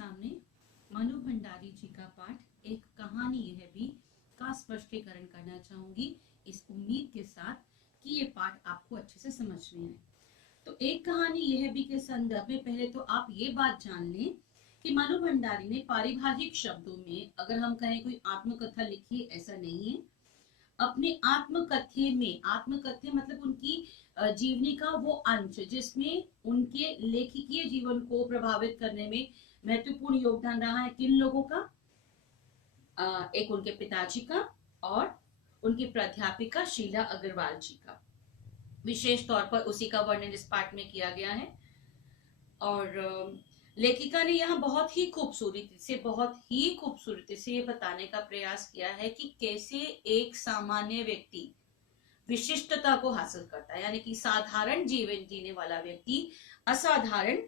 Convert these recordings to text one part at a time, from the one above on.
सामने मनु भंडारी जी का पाठ एक कहानी यह भी का स्पष्टीकरण करना चाहूंगी, इस उम्मीद के साथ कि ये पाठ आपको अच्छे से समझ में आए। तो एक कहानी यह भी के संदर्भ में पहले तो आप ये बात जान लें कि मनु भंडारी ने पारिभाषिक शब्दों में अगर हम कहें कोई आत्मकथा लिखी, ऐसा नहीं है। अपने आत्मकथ्य में, आत्मकथ्य मतलब उनकी जीवनी का वो अंश जिसमें उनके लेखकीय जीवन को प्रभावित करने में महत्वपूर्ण योगदान रहा है। किन लोगों का? एक उनके पिताजी का और उनकी प्राध्यापिका शीला अग्रवाल जी का। विशेष तौर पर उसी का वर्णन इस पाठ में किया गया है। और लेखिका ने यहाँ बहुत ही खूबसूरती से ये बताने का प्रयास किया है कि कैसे एक सामान्य व्यक्ति विशिष्टता को हासिल करता है, यानी कि साधारण जीवन जीने वाला व्यक्ति असाधारण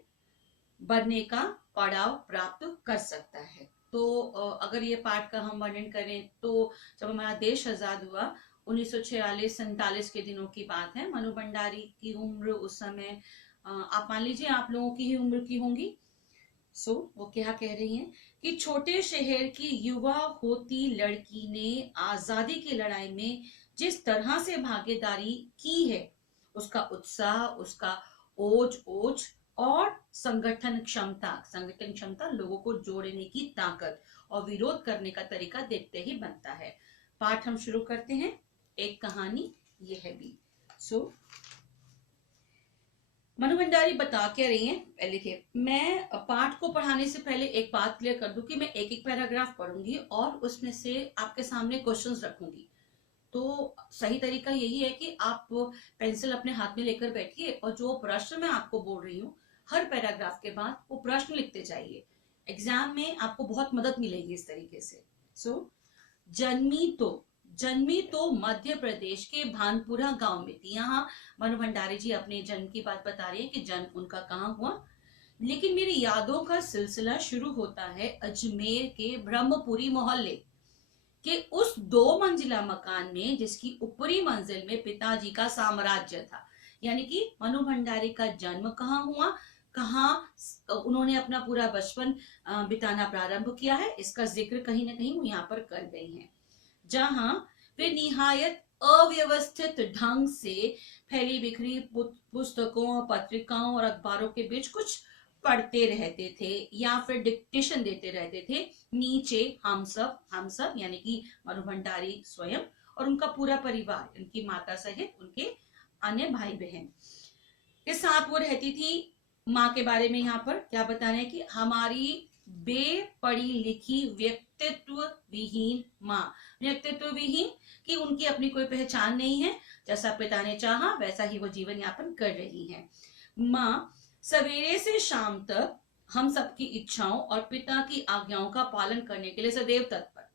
बनने का पड़ाव प्राप्त कर सकता है। तो अगर ये पाठ का हम वर्णन करें तो जब हमारा देश आजाद हुआ 1946-47 के दिनों की बात है। मनु भंडारी की उम्र उस समय आप मान लीजिए आप लोगों की ही उम्र की होंगी। वो क्या कह रही हैं कि छोटे शहर की युवा होती लड़की ने आजादी की लड़ाई में जिस तरह से भागीदारी की है, उसका उत्साह, उसका ओज और संगठन क्षमता, लोगों को जोड़ने की ताकत और विरोध करने का तरीका देखते ही बनता है। पाठ हम शुरू करते हैं। एक कहानी यह भी। मनु भंडारी बता क्या रही हैं, लिखिए। मैं पाठ को पढ़ाने से पहले एक बात क्लियर कर दूं कि मैं एक एक पैराग्राफ पढ़ूंगी और उसमें से आपके सामने क्वेश्चंस रखूंगी। तो सही तरीका यही है कि आप पेंसिल अपने हाथ में लेकर बैठिए और जो प्रश्न मैं आपको बोल रही हूँ हर पैराग्राफ के बाद वो प्रश्न लिखते जाइए। एग्जाम में आपको बहुत मदद मिलेगी इस तरीके से। जन्मी तो मध्य प्रदेश के भानपुरा गांव में थी। यहाँ मनु भंडारी जी अपने जन्म की बात बता रही है कि जन्म उनका कहाँ हुआ। लेकिन मेरी यादों का सिलसिला शुरू होता है अजमेर के ब्रह्मपुरी मोहल्ले के उस 2 मंजिला मकान में जिसकी ऊपरी मंजिल में पिताजी का साम्राज्य था। यानी कि मनु भंडारी का जन्म कहाँ हुआ, कहाँ उन्होंने अपना पूरा बचपन बिताना प्रारंभ किया है, इसका जिक्र कहीं ना कहीं वो यहाँ पर कर गई हैं। जहां वे निहायत अव्यवस्थित ढंग से फैली बिखरी पुस्तकों, पत्रिकाओं और अखबारों के बीच कुछ पढ़ते रहते थे या फिर डिक्टेशन देते रहते थे। नीचे हम सब यानी कि मनु भंडारी स्वयं और उनका पूरा परिवार, उनकी माता सहित उनके अन्य भाई बहन के साथ वो रहती थी। माँ के बारे में यहाँ पर क्या बता रहे हैं कि हमारी बेपढ़ी लिखी व्यक्तित्व विहीन माँ, व्यक्तित्व विहीन कि उनकी अपनी कोई पहचान नहीं है, जैसा पिता ने चाहा वैसा ही वो जीवन यापन कर रही है। माँ सवेरे से शाम तक हम सबकी इच्छाओं और पिता की आज्ञाओं का पालन करने के लिए सदैव तत्पर।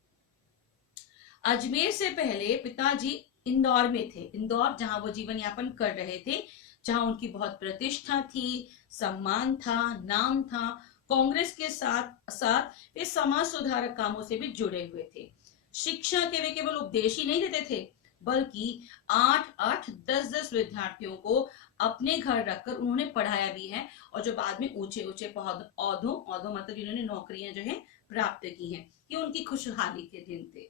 अजमेर से पहले पिताजी इंदौर में थे, इंदौर जहां वो जीवन यापन कर रहे थे, जहां उनकी बहुत प्रतिष्ठा थी, सम्मान था, नाम था। कांग्रेस के साथ साथ वे समाज सुधारक कामों से भी जुड़े हुए थे। शिक्षा के वे केवल उपदेश ही नहीं देते थे, बल्कि 8-8, 10-10 विद्यार्थियों को अपने घर रखकर उन्होंने पढ़ाया भी है और जो बाद में ऊंचे ऊंचे औहदों मतलब इन्होंने नौकरियां जो है प्राप्त की हैं। ये उनकी खुशहाली के दिन थे।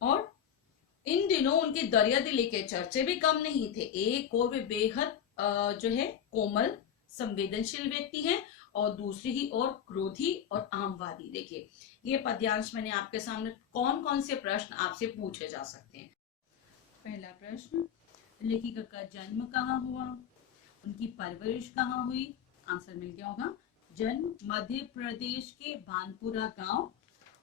और इन दिनों उनकी दरिया दिली के चर्चे भी कम नहीं थे। एक और वे बेहद जो है कोमल संवेदनशील व्यक्ति हैं और दूसरी ही ओर क्रोधी और आमवादी। देखिए ये पद्यांश मैंने आपके सामने कौन कौन से प्रश्न आपसे पूछे जा सकते हैं। पहला प्रश्न, लेखिका का जन्म कहाँ हुआ, उनकी परवरिश कहाँ हुई। आंसर मिल गया होगा। जन्म मध्य प्रदेश के भानपुरा गांव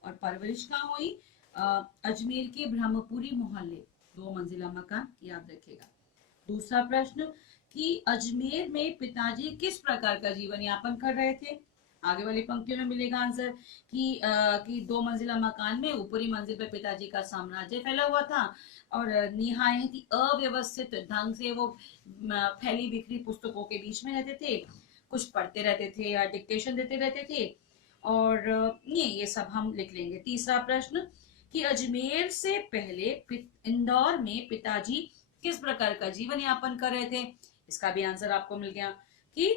और परवरिश कहाँ हुई, अजमेर के ब्रह्मपुरी मोहल्ले, 2 मंजिला मकान, याद रखिएगा। दूसरा प्रश्न कि अजमेर में पिताजी किस प्रकार का जीवन यापन कर रहे थे। आगे वाली पंक्तियों में मिलेगा आंसर कि 2 मंजिला मकान में ऊपरी मंजिल पर पिताजी का साम्राज्य फैला हुआ था और निहायत ही अव्यवस्थित ढंग से वो फैली बिखरी पुस्तकों के बीच में रहते थे, कुछ पढ़ते रहते थे या डिक्टेशन देते रहते थे। और ये सब हम लिख लेंगे। तीसरा प्रश्न कि अजमेर से पहले इंदौर में पिताजी किस प्रकार का जीवन यापन कर रहे थे। इसका भी आंसर आपको मिल गया कि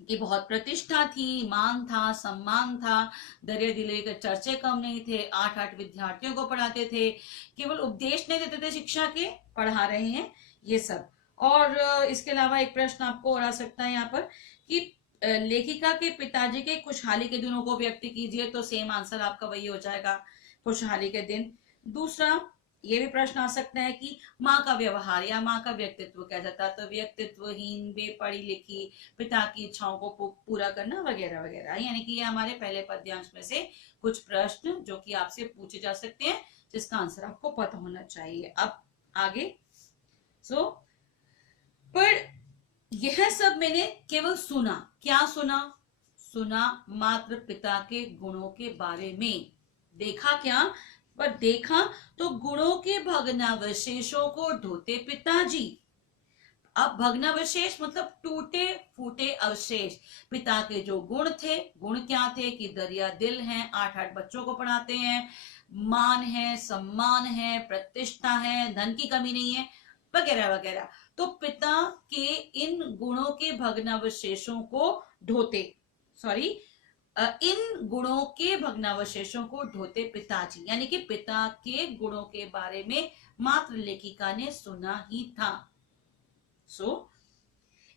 कि बहुत प्रतिष्ठा थी, मान था, सम्मान था, दरिया दिले के चर्चे कम नहीं थे, 8-8 विद्यार्थियों को पढ़ाते थे, केवल उपदेश नहीं देते थे शिक्षा के, पढ़ा रहे हैं ये सब। और इसके अलावा एक प्रश्न आपको और आ सकता है यहाँ पर कि लेखिका के पिताजी के खुशहाली के दिनों को व्यक्त कीजिए, तो सेम आंसर आपका वही हो जाएगा, खुशहाली के दिन। दूसरा ये भी प्रश्न आ सकता है कि माँ का व्यवहार या माँ का व्यक्तित्व कैसा था, तो व्यक्तित्वहीन, बेपढ़ी लिखी, पिता की इच्छाओं को पूरा करना वगैरह वगैरह। यानी कि ये हमारे पहले पद्यांश में से कुछ प्रश्न जो कि आपसे पूछे जा सकते हैं, जिसका आंसर आपको पता होना चाहिए। अब आगे पर यह सब मैंने केवल सुना। क्या सुना? सुना मात्र पिता के गुणों के बारे में। देखा क्या? पर देखा तो गुणों के भग्नावशेषों को ढोते पिताजी। अब भग्नावशेष मतलब टूटे फूटे अवशेष। पिता के जो गुण थे, गुण क्या थे कि दरिया दिल हैं, 8-8 बच्चों को पढ़ाते हैं, मान है, सम्मान है, प्रतिष्ठा है, धन की कमी नहीं है, वगैरह वगैरह। तो पिता के इन गुणों के भग्नावशेषों को ढोते, इन गुणों के भग्नावशेषों को ढोते पिताजी, यानी कि पिता के गुणों के बारे में मात्र लेखिका ने सुना ही था।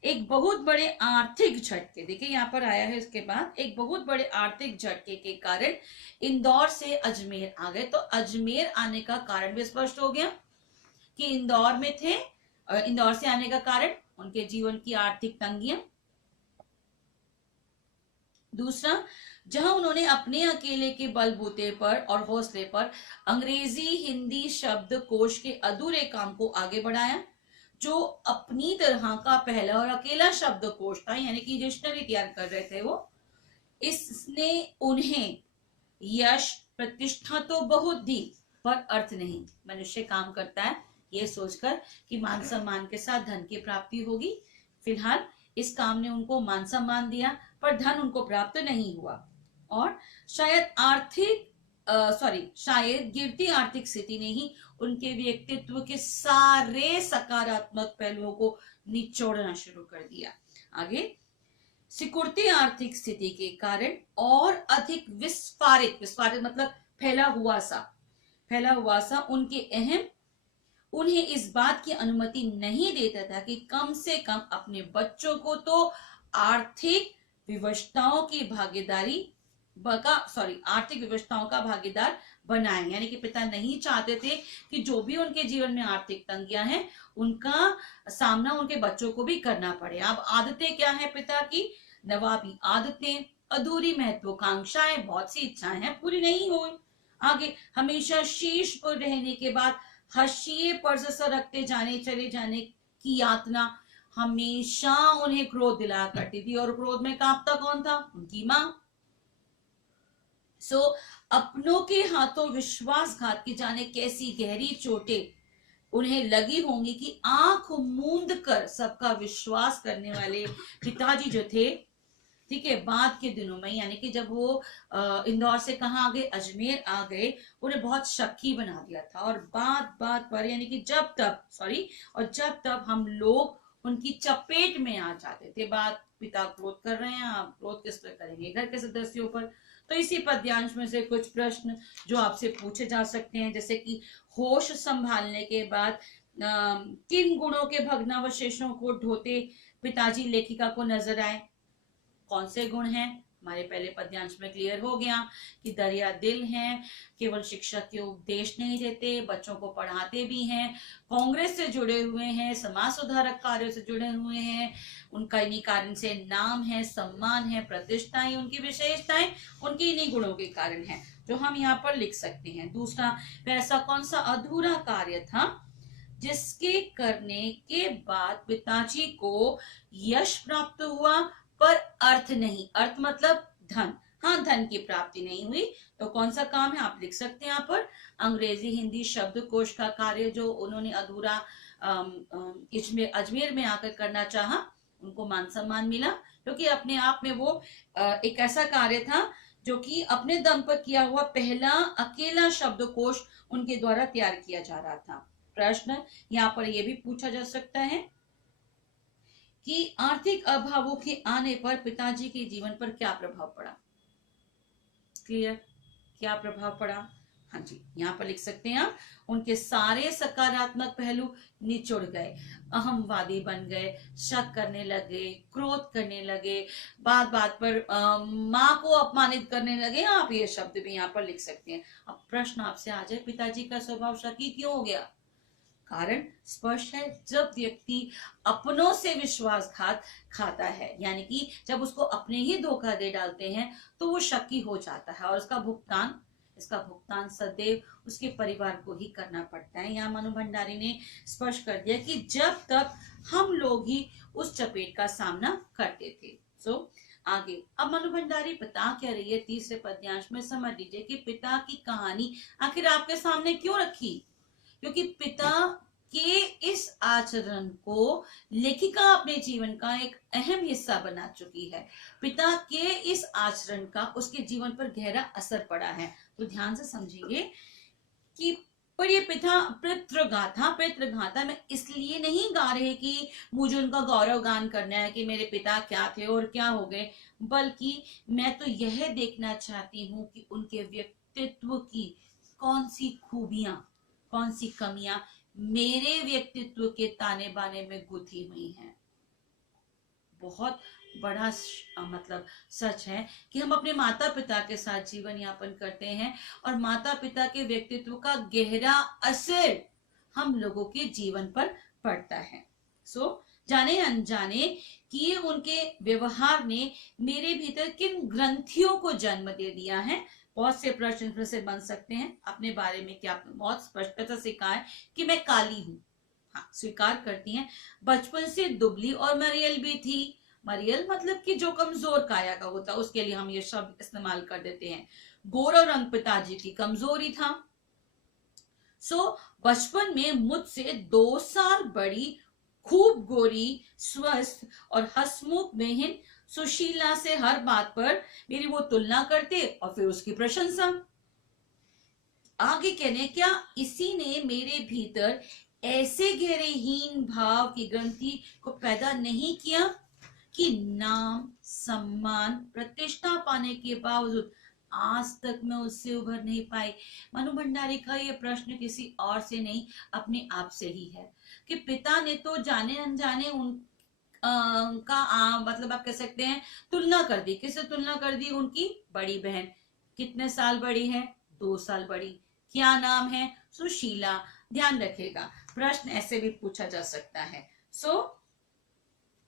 एक बहुत बड़े आर्थिक झटके, देखिए यहां पर आया है इसके बाद, एक बहुत बड़े आर्थिक झटके के कारण इंदौर से अजमेर आ गए। तो अजमेर आने का कारण भी स्पष्ट हो गया कि इंदौर में थे। इंदौर से आने का कारण उनके जीवन की आर्थिक तंगियां। दूसरा, जहां उन्होंने अपने अकेले के बलबूते पर और हौसले पर अंग्रेजी हिंदी शब्द कोश के अधूरे काम को आगे बढ़ाया, जो अपनी तरह का पहला और अकेला शब्द कोश था, यानी कि डिक्शनरी तैयार कर रहे थे वो, इसने उन्हें यश प्रतिष्ठा तो बहुत दी, पर अर्थ नहीं। मनुष्य काम करता है ये सोचकर कि मान सम्मान के साथ धन की प्राप्ति होगी। फिलहाल इस काम ने उनको मान सम्मान दिया, पर धन उनको प्राप्त नहीं हुआ। और शायद गिरती आर्थिक स्थिति ने ही उनके व्यक्तित्व के सारे सकारात्मक पहलुओं को निचोड़ना शुरू कर दिया। आगे, सिकुड़ती आर्थिक स्थिति के कारण और अधिक विस्फारित मतलब फैला हुआ सा उनके अहम उन्हें इस बात की अनुमति नहीं देता था कि कम से कम अपने बच्चों को तो आर्थिक विवशताओं का भागीदार बनाएं। यानी कि पिता नहीं चाहते थे कि जो भी उनके जीवन में आर्थिक तंगियां हैं, उनका सामना उनके बच्चों को भी करना पड़े। अब आदतें क्या है पिता की? नवाबी आदतें, अधूरी महत्वाकांक्षाएं, बहुत सी इच्छाएं हैं पूरी नहीं हुई। आगे, हमेशा शीर्ष पर रहने के बाद हाशिए पर से सरकते चले जाने की यातना हमेशा उन्हें क्रोध दिलाया करती थी। और क्रोध में कांपता कौन था? उनकी मां। अपनों के हाथों विश्वासघात की जाने कैसी गहरी चोटें उन्हें लगी होंगी कि आंख मूंद कर सबका विश्वास करने वाले पिताजी जो थे, ठीक है, बाद के दिनों में, यानी कि जब वो इंदौर से कहाँ आ गए? अजमेर आ गए, उन्हें बहुत शक्की बना दिया था। और बात बात पर, यानी कि जब तब हम लोग उनकी चपेट में आ जाते थे। बात पिता क्रोध कर रहे हैं, आप क्रोध किस पर करेंगे? घर के सदस्यों पर। तो इसी पद्यांश में से कुछ प्रश्न जो आपसे पूछे जा सकते हैं, जैसे कि होश संभालने के बाद किन गुणों के भग्नावशेषों को ढोते पिताजी लेखिका को नजर आए? कौन से गुण हैं? हमारे पहले पद्यांश में क्लियर हो गया कि दरिया दिल हैं, केवल शिक्षक के उपदेश नहीं देते, बच्चों को पढ़ाते भी हैं, कांग्रेस से जुड़े हुए हैं, समाज सुधारक कार्यों से जुड़े हुए हैं, उनका इन्हीं कारण से नाम है, सम्मान है, प्रतिष्ठाएं, उनकी विशेषताएं उनके इन्हीं गुणों के कारण है, जो हम यहाँ पर लिख सकते हैं। दूसरा, ऐसा कौन सा अधूरा कार्य था जिसके करने के बाद पिताजी को यश प्राप्त हुआ पर अर्थ नहीं? अर्थ मतलब धन। हाँ, धन की प्राप्ति नहीं हुई। तो कौन सा काम है आप लिख सकते हैं यहाँ पर? अंग्रेजी हिंदी शब्दकोश का कार्य जो उन्होंने अधूरा इसमें अजमेर में आकर करना चाहा, उनको मान सम्मान मिला, क्योंकि अपने आप में वो एक ऐसा कार्य था जो कि अपने दम पर किया हुआ पहला अकेला शब्दकोश उनके द्वारा तैयार किया जा रहा था। प्रश्न यहाँ पर यह भी पूछा जा सकता है कि आर्थिक अभावों के आने पर पिताजी के जीवन पर क्या प्रभाव पड़ा। क्लियर, क्या प्रभाव पड़ा। हाँ जी, यहाँ पर लिख सकते हैं आप, उनके सारे सकारात्मक पहलू निचुड़ गए, अहमवादी बन गए, शक करने लगे, क्रोध करने लगे, बात बात पर माँ को अपमानित करने लगे। आप ये शब्द भी यहाँ पर लिख सकते हैं। अब प्रश्न आपसे आ जाए, पिताजी का स्वभाव शकी क्यों हो गया। कारण स्पष्ट है, जब व्यक्ति अपनों से विश्वासघात खाता है, यानी कि जब उसको अपने ही धोखा दे डालते हैं, तो वो शकी हो जाता है और इसका भुगतान सदैव उसके परिवार को ही करना पड़ता है। यहाँ मनु भंडारी ने स्पष्ट कर दिया कि जब तक हम लोग ही उस चपेट का सामना करते थे। आगे अब मनु भंडारी बता क्या रही है, तीसरे पद्यांश में समझ लीजिए कि पिता की कहानी आखिर आपके सामने क्यों रखी। क्योंकि पिता के इस आचरण को लेखिका अपने जीवन का एक अहम हिस्सा बना चुकी है। पिता के इस आचरण का उसके जीवन पर गहरा असर पड़ा है। तो ध्यान से समझिए कि पर ये पितृगाथा में इसलिए नहीं गा रहे कि मुझे उनका गौरव गान करना है कि मेरे पिता क्या थे और क्या हो गए, बल्कि मैं तो यह देखना चाहती हूँ कि उनके व्यक्तित्व की कौन सी खूबियां, कौन सी कमियां मेरे व्यक्तित्व के ताने बाने में गुथी हुई हैं। बहुत बड़ा मतलब सच है कि हम अपने माता पिता के साथ जीवन यापन करते हैं और माता पिता के व्यक्तित्व का गहरा असर हम लोगों के जीवन पर पड़ता है। जाने अनजाने कि उनके व्यवहार ने मेरे भीतर किन ग्रंथियों को जन्म दे दिया है। बहुत से प्रश्न से बन सकते हैं अपने बारे में कि आपने बहुत स्पष्टता से कहा है कि मैं काली हूं। हाँ, स्वीकार करती हैं, बचपन से दुबली और मरियल भी थी। मरियल मतलब कि जो कमजोर काया का होता, उसके लिए हम ये शब्द इस्तेमाल कर देते हैं। गोरा रंग पिताजी की कमजोरी था। बचपन में मुझसे 2 साल बड़ी, खूब गोरी, स्वस्थ और हंसमुख बहन सुशीला से हर बात पर मेरी वो तुलना करते और फिर उसकी प्रशंसा। आगे कहने, क्या इसी ने मेरे भीतर ऐसे गहरे हीन भाव की ग्रंथि को पैदा नहीं किया कि नाम, सम्मान, प्रतिष्ठा पाने के बावजूद आज तक मैं उससे उभर नहीं पाई। मनु भंडारी का ये प्रश्न किसी और से नहीं, अपने आप से ही है कि पिता ने तो जाने अनजाने मतलब आप कह सकते हैं तुलना कर दी। किससे तुलना कर दी? उनकी बड़ी बहन। कितने साल बड़ी है? 2 साल बड़ी। क्या नाम है? सुशीला। ध्यान रखिएगा, प्रश्न ऐसे भी पूछा जा सकता है।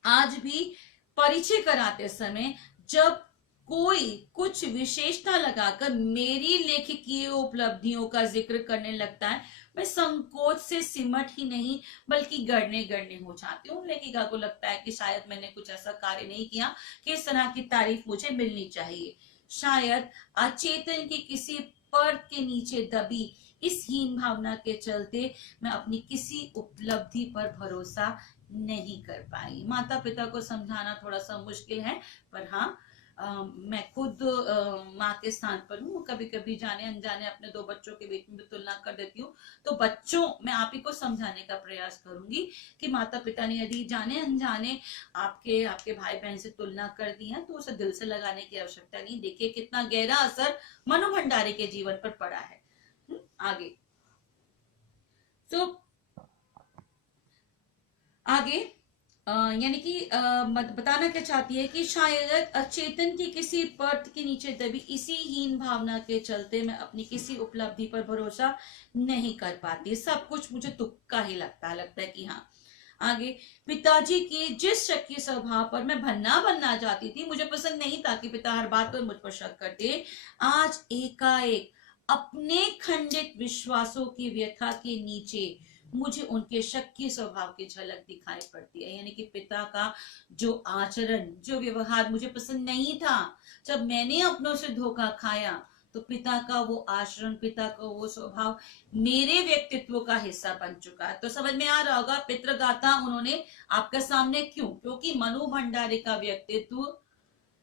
आज भी परिचय कराते समय जब कोई कुछ विशेषता लगाकर मेरी लेखकीय उपलब्धियों का जिक्र करने लगता है, मैं संकोच से सिमट ही नहीं बल्कि गड़ने हो जाती हूँ। लेखिका को लगता है कि शायद मैंने कुछ ऐसा कार्य नहीं किया कि इस तरह की तारीफ मुझे मिलनी चाहिए। शायद अचेतन के किसी परत के नीचे दबी इस हीन भावना के चलते मैं अपनी किसी उपलब्धि पर भरोसा नहीं कर पाई। माता पिता को समझाना थोड़ा सा मुश्किल है, पर हाँ, मैं खुद माँ के स्थान पर हूँ। कभी कभी जाने अनजाने अपने 2 बच्चों के बीच में तुलना कर देती हूँ। तो बच्चों, मैं आप ही को समझाने का प्रयास करूंगी कि माता पिता ने यदि जाने अनजाने आपके भाई बहन से तुलना कर दी है तो उसे दिल से लगाने की आवश्यकता नहीं। देखिए कितना गहरा असर मनु भंडारी के जीवन पर पड़ा है। आगे यानी कि बताना क्या चाहती है कि शायद अचेतन की किसी परत के नीचे दबी इसी हीन भावना के चलते मैं अपनी किसी उपलब्धि पर भरोसा नहीं कर पाती। सब कुछ मुझे तुक्का ही लगता है कि हाँ। आगे, पिताजी के जिस शक के स्वभाव पर मैं बनना चाहती थी, मुझे पसंद नहीं था कि पिता हर बात पर मुझ पर शक करते, आज एकाएक अपने खंडित विश्वासों की व्यथा के नीचे मुझे उनके शक्की स्वभाव की झलक दिखाई पड़ती है। यानी कि पिता का जो आचरण, जो व्यवहार मुझे पसंद नहीं था, जब मैंने अपनों से धोखा खाया तो पिता का वो आचरण, पिता का वो स्वभाव मेरे व्यक्तित्व का हिस्सा बन चुका है। तो समझ में आ रहा होगा पितृगाथा उन्होंने आपके सामने क्यों? क्योंकि मनु भंडारी का व्यक्तित्व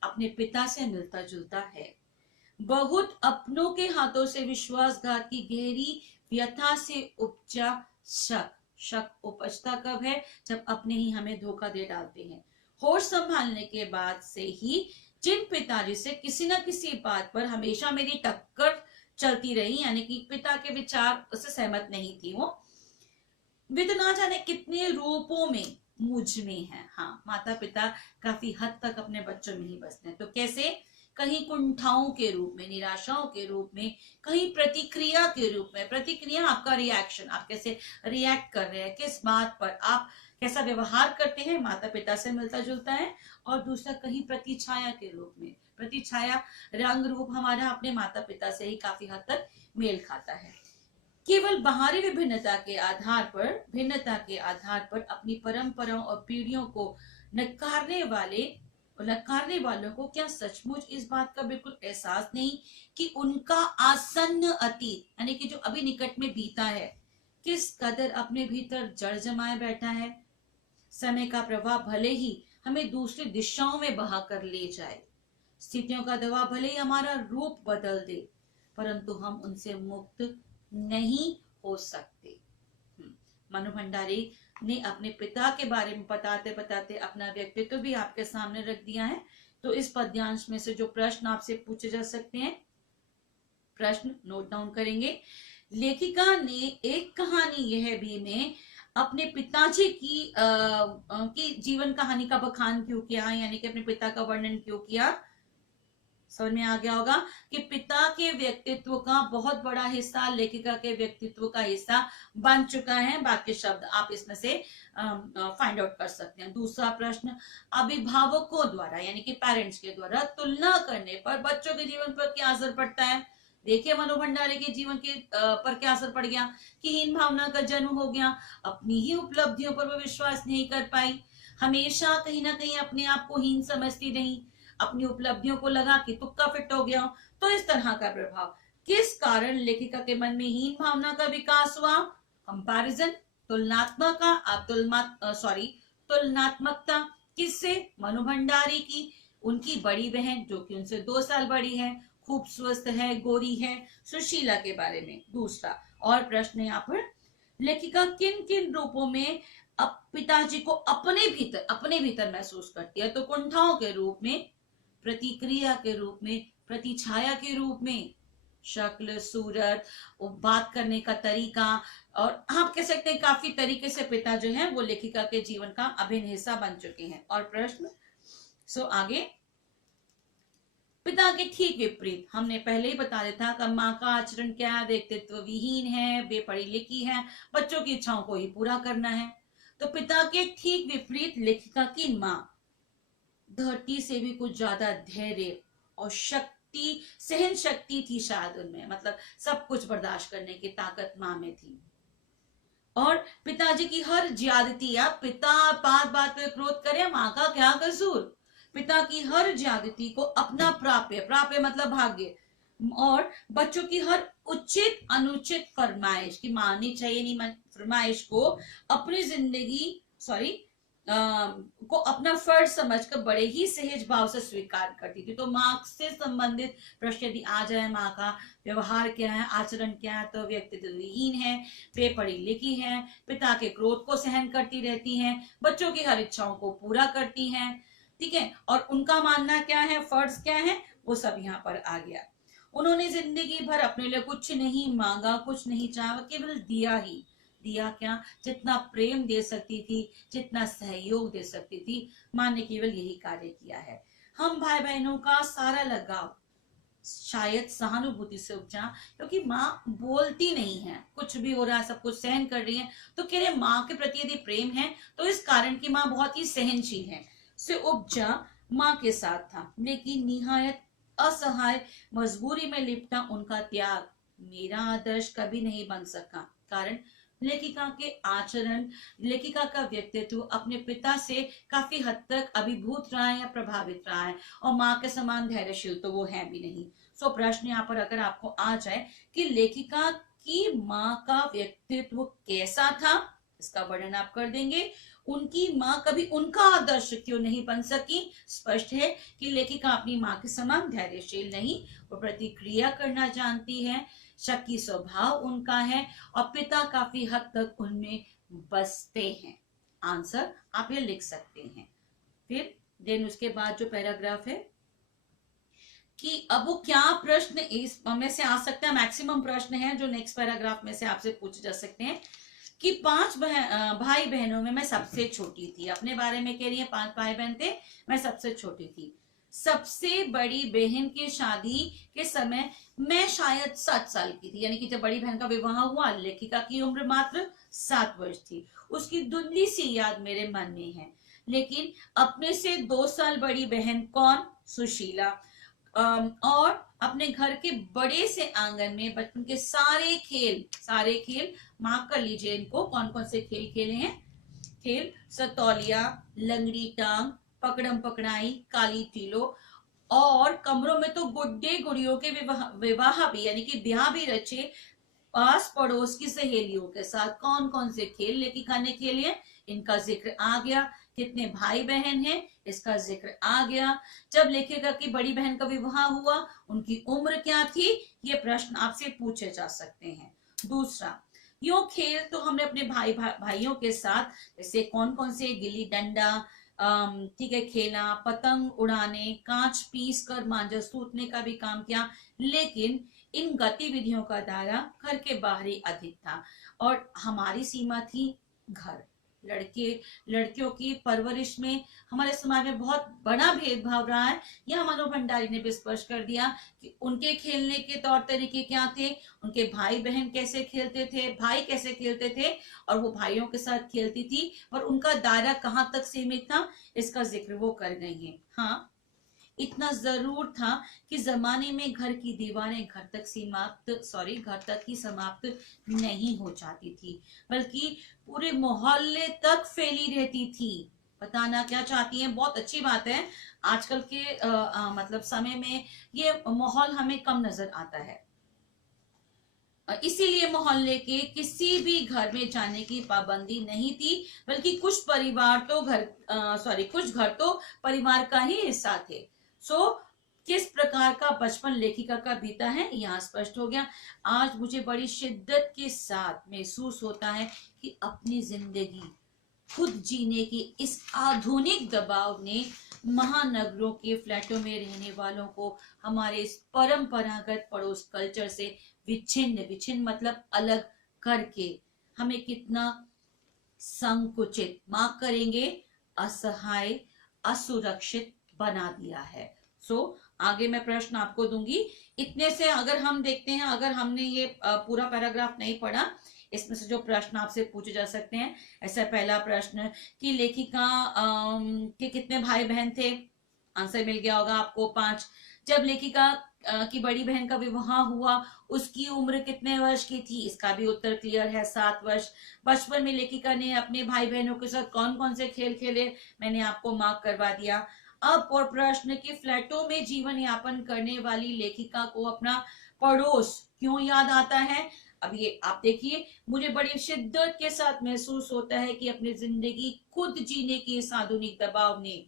अपने पिता से मिलता जुलता है। बहुत अपनों के हाथों से विश्वासघात की गहरी व्यथा से उपजा शक, शक उपजता कब है? जब अपने ही हमें धोखा दे डालते हैं। होश संभालने के बाद से ही जिन पिताजी से किसी ना किसी बात पर हमेशा मेरी टक्कर चलती रही, यानी कि पिता के विचार उससे सहमत नहीं थी, वे तो ना जाने कितने रूपों में मुझ में है। हाँ, माता पिता काफी हद तक अपने बच्चों में ही बसते हैं। तो कैसे? कहीं कुंठाओं के रूप में, निराशाओं के रूप में, कहीं प्रतिक्रिया के रूप में। प्रतिक्रिया आपका रिएक्शन, आप कैसे रिएक्ट कर रहे हैं, किस बात पर आप कैसा व्यवहार करते हैं, माता पिता से मिलता जुलता है। और दूसरा कहीं प्रतिछाया के रूप में। प्रतिछाया रंग रूप हमारा अपने माता पिता से ही काफी हद तक मेल खाता है। केवल बाहरी विभिन्नता के आधार पर, भिन्नता के आधार पर अपनी परंपराओं और पीढ़ियों को नकारने वालों को क्या सचमुच इस बात का बिल्कुल एहसास नहीं कि उनका आसन्न अतीत, यानी कि जो अभी निकट में बीता है, किस कदर अपने भीतर जड़ जमाए बैठा है। समय का प्रवाह भले ही हमें दूसरी दिशाओं में बहा कर ले जाए, स्थितियों का दबाव भले ही हमारा रूप बदल दे, परंतु हम उनसे मुक्त नहीं हो सकते। मनु भंडारी ने अपने पिता के बारे में बताते बताते अपना व्यक्तित्व भी आपके सामने रख दिया है। तो इस पद्यांश में से जो प्रश्न आपसे पूछे जा सकते हैं, प्रश्न नोट डाउन करेंगे। लेखिका ने एक कहानी यह भी में अपने पिताजी की जीवन कहानी का बखान क्यों किया, यानी कि अपने पिता का वर्णन क्यों किया? समझ में आ गया होगा कि पिता के व्यक्तित्व का बहुत बड़ा हिस्सा लेखिका के व्यक्तित्व का हिस्सा बन चुका है। बाकी शब्द आप इसमें से फाइंड आउट कर सकते हैं। दूसरा प्रश्न, अभिभावकों द्वारा यानी कि पेरेंट्स के द्वारा तुलना करने पर बच्चों के जीवन पर क्या असर पड़ता है? देखिए, मनु भंडारी के जीवन के पर क्या असर पड़ गया कि हीन भावना का जन्म हो गया। अपनी ही उपलब्धियों पर वो विश्वास नहीं कर पाई, हमेशा कहीं ना कहीं अपने आप को हीन समझती रही, अपनी उपलब्धियों को लगा कि तुक्का फिट हो गया। तो इस तरह का प्रभाव, किस कारण लेखिका के मन में हीन भावना का विकास हुआ? कंपैरिजन, तुलनात्मकता। किससे? मनु भंडारी की। उनकी बड़ी बहन जो कि उनसे 2 साल बड़ी है, खूब स्वस्थ है, गोरी है, सुशीला के बारे में। दूसरा और प्रश्न यहाँ पर, लेखिका किन किन रूपों में पिताजी को अपने भीतर महसूस करती है? तो कुंठाओं के रूप में, प्रतिक्रिया के रूप में, प्रतिछाया के रूप में, शक्ल, सूरत, बात करने का तरीका, और आप कह सकते हैं काफी तरीके से पिता जो है वो लेखिका के जीवन का अभिन्न हिस्सा बन चुके हैं। और प्रश्न आगे, पिता के ठीक विपरीत हमने पहले ही बता दिया था कि माँ का आचरण क्या है? व्यक्तित्व विहीन है, बेपढ़ी लिखी है, बच्चों की इच्छाओं को ही पूरा करना है। तो पिता के ठीक विपरीत लेखिका की माँ धरती से भी कुछ ज्यादा धैर्य और सहन शक्ति थी शायद उनमें, मतलब सब कुछ बर्दाश्त करने की ताकत माँ में थी। और पिताजी की हर ज्यादती, या पिता बात बात पे क्रोध करे, माँ का क्या कसूर? पिता की हर ज्यादती को अपना प्राप्य मतलब भाग्य, और बच्चों की हर उचित अनुचित फरमाइश की माननी चाहिए नहीं फरमाइश को अपनी जिंदगी को अपना फर्ज समझकर बड़े ही सहज भाव से स्वीकार करती थी। तो माँ से संबंधित प्रश्न यदि आ जाए, माँ का व्यवहार क्या है, आचरण क्या है, तो व्यक्तित्व विहीन है, बेपढ़ी लिखी है, पिता के क्रोध को सहन करती रहती हैं, बच्चों की हर इच्छाओं को पूरा करती हैं, ठीक है। और उनका मानना क्या है, फर्ज क्या है, वो सब यहाँ पर आ गया। उन्होंने जिंदगी भर अपने लिए कुछ नहीं मांगा, कुछ नहीं चाहा, केवल दिया ही दिया। क्या? जितना प्रेम दे सकती थी, जितना सहयोग दे सकती थी, माँ ने केवल यही कार्य किया है। हम भाई बहनों का सारा लगाव शायद सहानुभूति से उपजा, क्योंकि माँ बोलती नहीं है, कुछ भी हो रहा है सब कुछ सहन कर रही है, तो कह रहे माँ के प्रति यदि प्रेम है तो इस कारण की माँ बहुत ही सहनशील है, से उपजा माँ के साथ था। लेकिन निहायत असहाय मजबूरी में लिपटा उनका त्याग मेरा आदर्श कभी नहीं बन सका। कारण लेखिका के आचरण, लेखिका का व्यक्तित्व अपने पिता से काफी हद तक अभिभूत रहा है या प्रभावित रहा है, और माँ के समान धैर्यशील तो वो है भी नहीं। सो प्रश्न यहाँ पर अगर आपको आ जाए कि लेखिका की माँ का व्यक्तित्व कैसा था, इसका वर्णन आप कर देंगे। उनकी माँ कभी उनका आदर्श क्यों नहीं बन सकी? स्पष्ट है कि लेखिका अपनी माँ के समान धैर्यशील नहीं, वो प्रतिक्रिया करना जानती है, शक्की स्वभाव उनका है और पिता काफी हद तक उनमें बसते हैं। आंसर आप ये लिख सकते हैं। फिर देन उसके बाद जो पैराग्राफ है कि अब वो क्या प्रश्न इस में से आ सकता है, मैक्सिमम प्रश्न है जो नेक्स्ट पैराग्राफ में से आपसे पूछे जा सकते हैं कि भाई बहनों में मैं सबसे छोटी थी। अपने बारे में कह रही है 5 भाई बहन थे, मैं सबसे छोटी थी। सबसे बड़ी बहन की शादी के समय मैं शायद 7 साल की थी, यानी कि जब बड़ी बहन का विवाह हुआ लेखिका की उम्र मात्र 7 वर्ष थी। उसकी धुंधली सी याद मेरे मन में है। लेकिन अपने से 2 साल बड़ी बहन कौन? सुशीला। और अपने घर के बड़े से आंगन में बचपन के सारे खेल माफ कर लीजिए इनको, कौन कौन से खेल खेले हैं? खेल सतौलिया, लंगड़ी टांग, पकड़म पकड़ाई, काली टीलो, और कमरों में तो गुड्डे गुड़ियों के विवाह भी यानी कि ब्याह भी रचे पास पड़ोस की सहेलियों के साथ। कौन कौन से खेल लेखिका ने खेले? इनका जिक्र आ गया। कितने भाई बहन हैं? इसका जिक्र आ गया। जब लेखिका की बड़ी बहन का विवाह हुआ उनकी उम्र क्या थी? ये प्रश्न आपसे पूछे जा सकते हैं। दूसरा, यो खेल तो हमने अपने भाइयों के साथ, जैसे कौन कौन से? गिल्ली डंडा, ठीक है, खेला, पतंग उड़ाने, कांच पीस कर मांझा सूतने का भी काम किया। लेकिन इन गतिविधियों का दायरा घर के बाहर ही अधिक था और हमारी सीमा थी घर। लड़कियों की परवरिश में हमारे समाज में बहुत बड़ा भेदभाव रहा है। यह मनोज भंडारी ने भी स्पष्ट कर दिया कि उनके खेलने के तौर तरीके क्या थे, उनके भाई बहन कैसे खेलते थे, भाई कैसे खेलते थे और वो भाइयों के साथ खेलती थी, पर उनका दायरा कहाँ तक सीमित था इसका जिक्र वो कर गई है। हाँ, इतना जरूर था कि जमाने में घर की दीवारें घर तक ही समाप्त नहीं हो जाती थी, बल्कि पूरे मोहल्ले तक फैली रहती थी। बताना क्या चाहती हैं? बहुत अच्छी बात है। आजकल के मतलब समय में ये माहौल हमें कम नजर आता है। इसीलिए मोहल्ले के किसी भी घर में जाने की पाबंदी नहीं थी, बल्कि कुछ घर तो परिवार का ही हिस्सा थे। किस प्रकार का बचपन लेखिका का बीता है यहाँ स्पष्ट हो गया। आज मुझे बड़ी शिद्दत के साथ महसूस होता है कि अपनी जिंदगी खुद जीने की इस आधुनिक दबाव ने महानगरों के फ्लैटों में रहने वालों को हमारे इस परंपरागत पड़ोस कल्चर से विच्छिन्न मतलब अलग करके हमें कितना संकुचित, माफ करेंगे, असहाय, असुरक्षित बना दिया है। आगे मैं प्रश्न आपको दूंगी। इतने से अगर हम देखते हैं, अगर हमने ये पूरा पैराग्राफ नहीं पढ़ा, इसमें से जो प्रश्न आपसे पूछे जा सकते हैं, ऐसा पहला प्रश्न कि लेखिका के कितने भाई बहन थे? आंसर मिल गया होगा आपको 5। जब लेखिका की बड़ी बहन का विवाह हुआ उसकी उम्र कितने वर्ष की थी? इसका भी उत्तर क्लियर है, 7 वर्ष। बचपन में लेखिका ने अपने भाई बहनों के साथ कौन कौन से खेल खेले? मैंने आपको मार्क करवा दिया। अब और प्रश्न कि फ्लैटों में जीवन यापन करने वाली लेखिका को अपना पड़ोस क्यों याद आता है? अब ये आप देखिए, मुझे बड़ी शिद्दत के साथ महसूस होता है कि अपनी जिंदगी खुद जीने के इस आधुनिक दबाव ने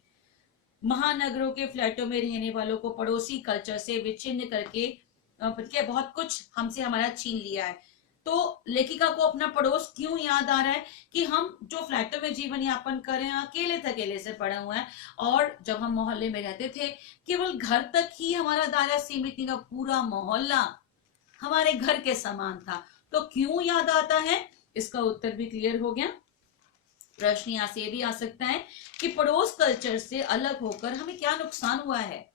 महानगरों के फ्लैटों में रहने वालों को पड़ोसी कल्चर से विच्छिन्न करके बहुत कुछ हमसे हमारा छीन लिया है। तो लेखिका को अपना पड़ोस क्यों याद आ रहा है कि हम जो फ्लैटों में जीवन यापन कर रहे हैं अकेले से पड़ा हुआ है, और जब हम मोहल्ले में रहते थे केवल घर तक ही हमारा दायरा सीमित नहीं था, पूरा मोहल्ला हमारे घर के समान था। तो क्यों याद आता है? इसका उत्तर भी क्लियर हो गया। प्रश्न यहाँ से भी आ सकता है कि पड़ोस कल्चर से अलग होकर हमें क्या नुकसान हुआ है?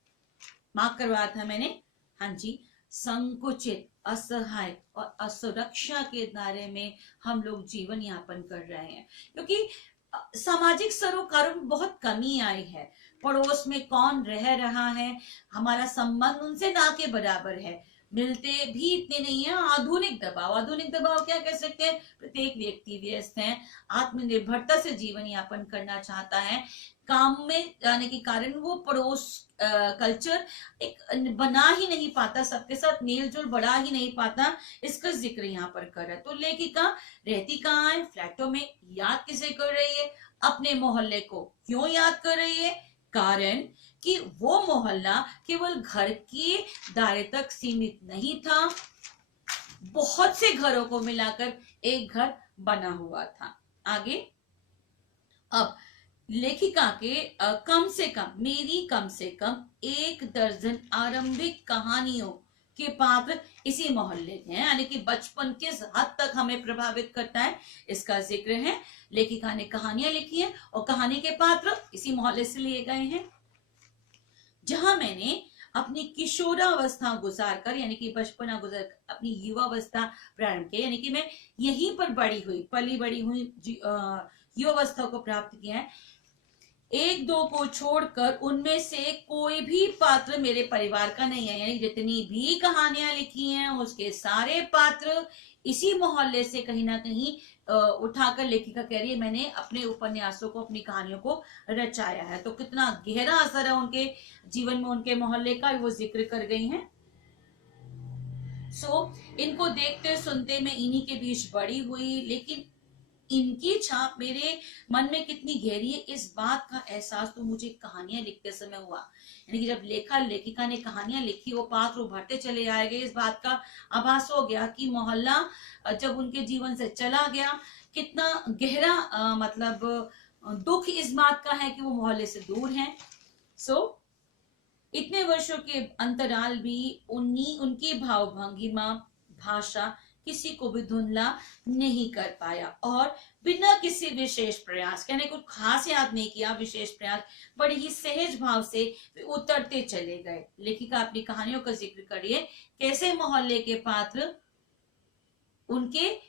मार्क करवाया था मैंने। हाँ जी, संकुचित, असहाय और असुरक्षा के दायरे में हम लोग जीवन यापन कर रहे हैं, क्योंकि सामाजिक सरोकारों में बहुत कमी आई है। पड़ोस में कौन रह रहा है, हमारा संबंध उनसे ना के बराबर है, मिलते भी इतने नहीं है। आधुनिक दबाव क्या कह सकते हैं? प्रत्येक व्यक्ति व्यस्त है, आत्मनिर्भरता से जीवन यापन करना चाहता है। काम में जाने के कारण वो पड़ोस कल्चर एक बना ही नहीं पाता, सबके साथ मेल जोल बढ़ा ही नहीं पाता। इसका जिक्र यहाँ पर कर रहा है। तो लेखिका रहती कहाँ है? फ्लैटों में। याद किसे कर रही है? अपने मोहल्ले को। क्यों याद कर रही है? कारण कि वो मोहल्ला केवल घर के दायरे तक सीमित नहीं था, बहुत से घरों को मिलाकर एक घर बना हुआ था। आगे, अब लेखिका के कम से कम 1 दर्जन आरंभिक कहानियों के पात्र इसी मोहल्ले के हैं, यानी कि बचपन किस हद तक हमें प्रभावित करता है इसका जिक्र है। लेखिका ने कहानियां लिखी हैं और कहानी के पात्र इसी मोहल्ले से लिए गए हैं। जहां मैंने अपनी किशोरावस्था गुजार कर, यानी कि बचपना गुजार अपनी युवावस्था प्रारंभ की, यानी कि मैं यहीं पर बड़ी हुई, पली बड़ी हुई युवावस्था को प्राप्त किया है। 1-2 को छोड़कर उनमें से कोई भी पात्र मेरे परिवार का नहीं है, यानी जितनी भी कहानियां लिखी हैं उसके सारे पात्र इसी मोहल्ले से कहीं ना कहीं उठाकर लेखिका कह रही है मैंने अपने उपन्यासों को, अपनी कहानियों को रचाया है। तो कितना गहरा असर है उनके जीवन में उनके मोहल्ले का, वो जिक्र कर गई हैं। इनको देखते सुनते मैं इन्हीं के बीच बड़ी हुई, लेकिन इनकी छाप मेरे मन में कितनी गहरी है इस बात का एहसास तो मुझे कहानियां लिखते समय हुआ। यानी कि जब लेखिका ने कहानियां लिखी, वो पात्र उभरते चले आएंगे, इस बात का आभास हो गया कि मोहल्ला जब उनके जीवन से चला गया, कितना गहरा मतलब दुख इस बात का है कि वो मोहल्ले से दूर हैं। इतने वर्षों के अंतराल भी उनकी भाव भंगिमा, भाषा किसी को भी धुंधला नहीं कर पाया, और बिना किसी विशेष प्रयास, कहने कुछ खास याद नहीं किया, विशेष प्रयास, बड़ी ही सहज भाव से उतरते चले गए। लेखिका अपनी कहानियों का जिक्र करिए कैसे मोहल्ले के पात्र उनके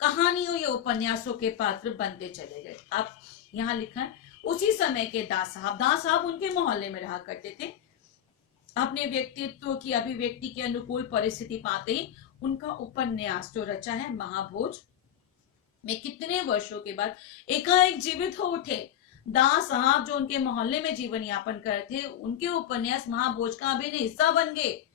कहानियों या उपन्यासों के पात्र बनते चले गए। अब यहाँ लिखा है, उसी समय के दास साहब उनके मोहल्ले में रहा करते थे। अपने व्यक्तित्व की अभिव्यक्ति के अनुकूल परिस्थिति पाते ही उनका उपन्यास जो रचा है महाभोज में कितने वर्षों के बाद एकाएक जीवित हो उठे। दास साहब जो उनके मोहल्ले में जीवन यापन कर थे, उनके उपन्यास महाभोज का अभिन्न हिस्सा बन गए।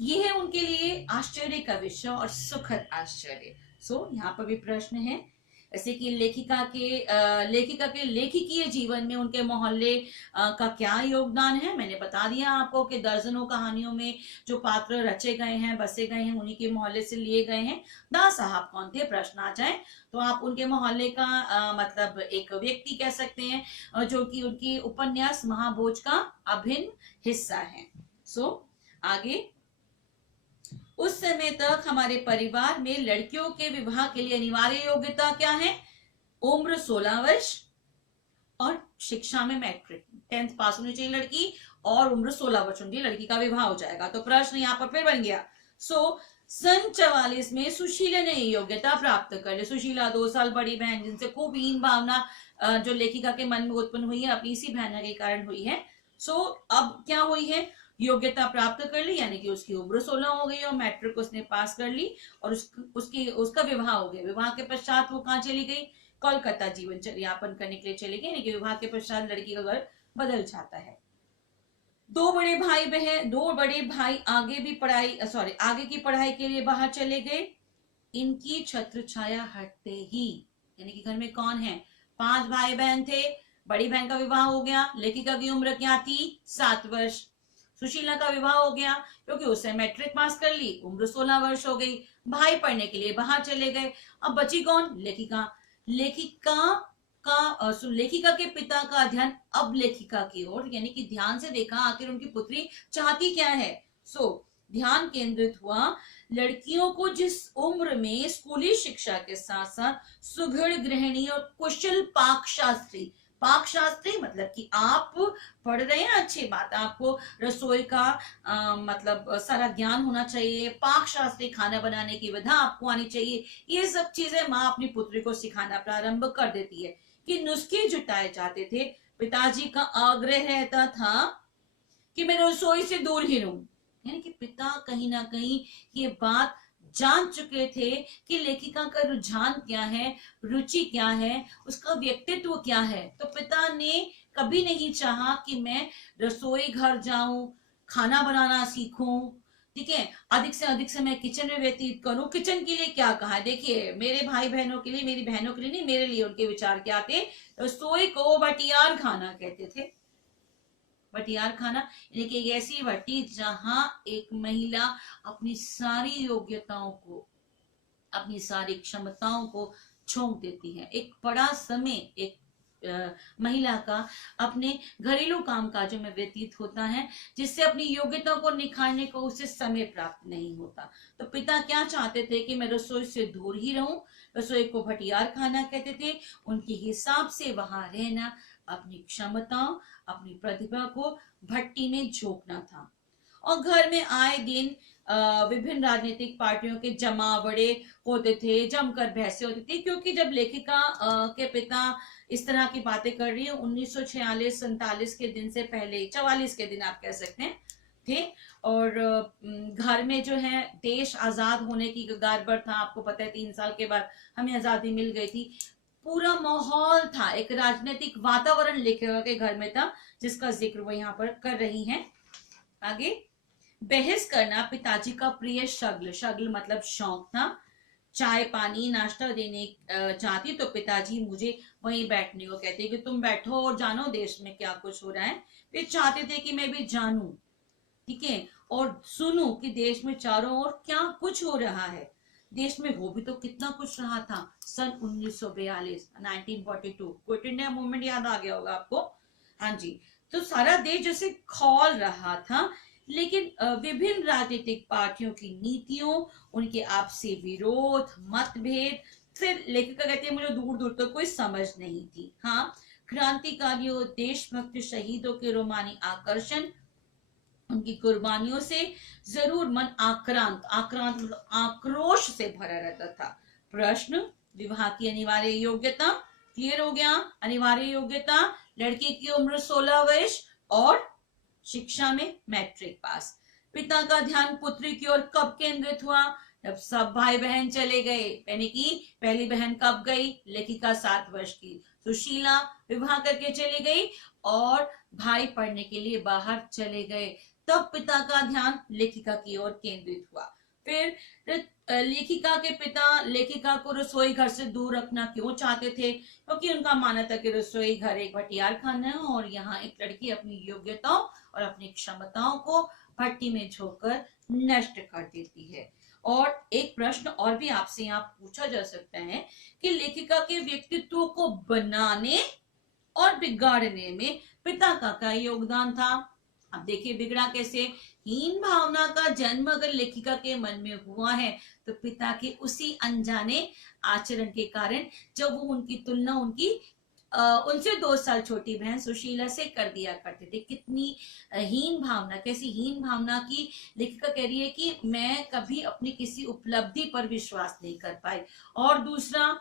यह है उनके लिए आश्चर्य का विषय और सुखद आश्चर्य। यहाँ पर भी प्रश्न है, जैसे कि लेखिका के लेखिकीय जीवन में उनके मोहल्ले का क्या योगदान है। मैंने बता दिया आपको कि दर्जनों कहानियों में जो पात्र रचे गए हैं, बसे गए हैं, उन्हीं के मोहल्ले से लिए गए हैं। दास साहब कौन थे, प्रश्न आ जाए तो आप उनके मोहल्ले का मतलब एक व्यक्ति कह सकते हैं जो कि उनकी उपन्यास महाभोज का अभिन्न हिस्सा है। आगे, उस समय तक हमारे परिवार में लड़कियों के विवाह के लिए अनिवार्य योग्यता क्या है, उम्र 16 वर्ष और शिक्षा में मैट्रिक 10th पास होनी चाहिए लड़की, और उम्र 16 वर्ष होनी चाहिए, लड़की का विवाह हो जाएगा। तो प्रश्न यहाँ पर फिर बन गया। सन 44 में सुशीला ने योग्यता प्राप्त कर ली। सुशीला 2 साल बड़ी बहन, जिनसे खूब हीन भावना जो लेखिका के मन में उत्पन्न हुई है, अपनी इसी बहन के कारण हुई है। अब क्या हुई है, योग्यता प्राप्त कर ली, यानी कि उसकी उम्र 16 हो गई और मैट्रिक उसने पास कर ली, और उसका विवाह हो गया। विवाह के पश्चात वो कहाँ चली गई, कोलकाता जीवन यापन करने के लिए चली गई। यानी कि विवाह के पश्चात लड़की का घर बदल जाता है। 2 बड़े भाई आगे की पढ़ाई के लिए बाहर चले गए। इनकी छत्र छाया हटते ही, यानी कि घर में कौन है, 5 भाई बहन थे, बड़ी बहन का विवाह हो गया। लेखिका की उम्र क्या थी, 7 वर्ष। सुशीला का विवाह हो गया क्योंकि उसने मैट्रिक पास कर ली, उम्र 16 वर्ष हो गई। भाई पढ़ने के लिए बाहर चले गए। अब बची कौन, लेखिका। लेखिका के पिता का ध्यान अब लेखिका की ओर, यानी कि ध्यान से देखा आखिर उनकी पुत्री चाहती क्या है। ध्यान केंद्रित हुआ लड़कियों को जिस उम्र में स्कूली शिक्षा के साथ साथ सुघड़ गृहिणी और कुशल पाक शास्त्री मतलब कि आप पढ़ रहे हैं, अच्छी बात, आपको रसोई का मतलब सारा ज्ञान होना चाहिए, पाक शास्त्री खाना बनाने की विधा आपको आनी चाहिए। ये सब चीजें माँ अपनी पुत्री को सिखाना प्रारंभ कर देती है कि नुस्खे जुटाए जाते थे। पिताजी का आग्रह रहता था कि मैं रसोई से दूर ही रहूं, यानी कि पिता कहीं ना कहीं ये बात जान चुके थे कि लेखिका का रुझान क्या है, रुचि क्या है, उसका व्यक्तित्व क्या है। तो पिता ने कभी नहीं चाहा कि मैं रसोई घर जाऊं, खाना बनाना सीखूं, ठीक है, अधिक से अधिक समय किचन में व्यतीत करूं। किचन के लिए क्या कहा है, देखिए मेरे भाई बहनों के लिए, मेरी बहनों के लिए नहीं, मेरे लिए उनके विचार क्या थे, रसोई को बटियार खाना कहते थे। भटियार खाना यानी कि एक ऐसी भट्टी जहां एक महिला अपनी सारी योग्यताओं को, अपनी सारी क्षमताओं को झोंक देती है। एक बड़ा समय एक महिला का अपने घरेलू कामकाजों में व्यतीत होता है, जिससे अपनी योग्यता को निखारने को उसे समय प्राप्त नहीं होता। तो पिता क्या चाहते थे कि मैं रसोई से दूर ही रहूं, रसोई को भटियार खाना कहते थे। उनके हिसाब से वहां रहना अपनी क्षमताओं, अपनी प्रतिभा को भट्टी में झोंकना था। और घर में आए दिन विभिन्न राजनीतिक पार्टियों के जमावड़े होते थे, जमकर बहसें होती थी, क्योंकि जब लेखिका के पिता इस तरह की बातें कर रही है 1946-47 के दिन से पहले, 44 के दिन आप कह सकते हैं थे। और घर में जो है देश आजाद होने की कगार पर था। आपको पता है 3 साल के बाद हमें आजादी मिल गई थी। पूरा माहौल था, एक राजनीतिक वातावरण लेखिका के घर में था, जिसका जिक्र वो यहाँ पर कर रही हैं। आगे, बहस करना पिताजी का प्रिय शगल, शगल मतलब शौक था। चाय पानी नाश्ता देने चाहती तो पिताजी मुझे वहीं बैठने को कहते कि तुम बैठो और जानो देश में क्या कुछ हो रहा है। वे चाहते थे कि मैं भी जानूं, ठीक है, और सुनूं कि देश में चारों ओर क्या कुछ हो रहा है। देश में हो भी तो कितना कुछ रहा था। सन 1942, 1942 क्विट इंडिया मूवमेंट याद आ गया होगा आपको। हाँ जी, तो सारा देश जैसे खौल रहा था, लेकिन विभिन्न राजनीतिक पार्टियों की नीतियों, उनके आपसी विरोध, मतभेद, फिर लेखिका कहती है मुझे दूर दूर तक कोई समझ नहीं थी। हाँ, क्रांतिकारियों, देशभक्त शहीदों के रोमानी आकर्षण, उनकी कुर्बानियों से जरूर मन आक्रांत, आक्रांत मतलब आक्रोश से भरा रहता था। प्रश्न, विवाह की अनिवार्य योग्यता क्लियर हो गया। अनिवार्य योग्यता, लड़की की उम्र 16 वर्ष और शिक्षा में मैट्रिक पास। पिता का ध्यान पुत्री की ओर कब केंद्रित हुआ? जब सब भाई बहन चले गए। यानी कि पहली बहन कब गई? लेखिका 7 वर्ष की सुशीला विवाह करके चली गई और भाई पढ़ने के लिए बाहर चले गए। तब पिता का ध्यान लेखिका की ओर केंद्रित हुआ। फिर लेखिका के पिता लेखिका को रसोई घर से दूर रखना क्यों चाहते थे? क्योंकि उनका मानना था कि रसोई घर एक भटियार खाना है और यहाँ एक लड़की अपनी योग्यताओं और अपनी क्षमताओं को भट्टी में झोंककर नष्ट कर देती है। और एक प्रश्न और भी आपसे यहाँ पूछा जा सकता है कि लेखिका के व्यक्तित्व को बनाने और बिगाड़ने में पिता का क्या योगदान था? अब देखिए बिगड़ा कैसे। हीन भावना का जन्म अगर लेखिका के मन में हुआ है तो पिता के उसी अनजाने आचरण के कारण, जब वो उनकी तुलना उनसे 2 साल छोटी बहन सुशीला से कर दिया करते थे। कितनी हीन भावना, कैसी हीन भावना की लेखिका कह रही है कि मैं कभी अपनी किसी उपलब्धि पर विश्वास नहीं कर पाई। और दूसरा,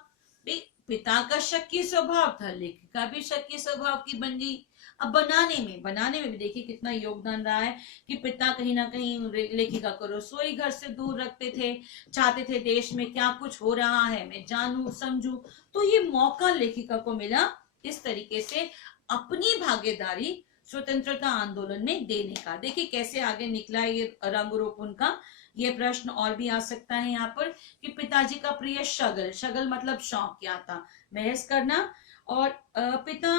पिता का शक्की स्वभाव था, लेखिका भी शक्की स्वभाव की बन गई। अब बनाने में भी देखिए कितना योगदान रहा है कि पिता कहीं ना कहीं लेखिका को रसोई घर से दूर रखते थे, चाहते थे देश में क्या कुछ हो रहा है मैं जानूं समझूं। तो ये मौका लेखिका को मिला इस तरीके से अपनी भागीदारी स्वतंत्रता आंदोलन में देने का। देखिए कैसे आगे निकला ये रंग रूप उनका। ये प्रश्न और भी आ सकता है यहाँ पर कि पिताजी का प्रिय शगल, शगल मतलब शौक क्या था? बहस करना। और पिता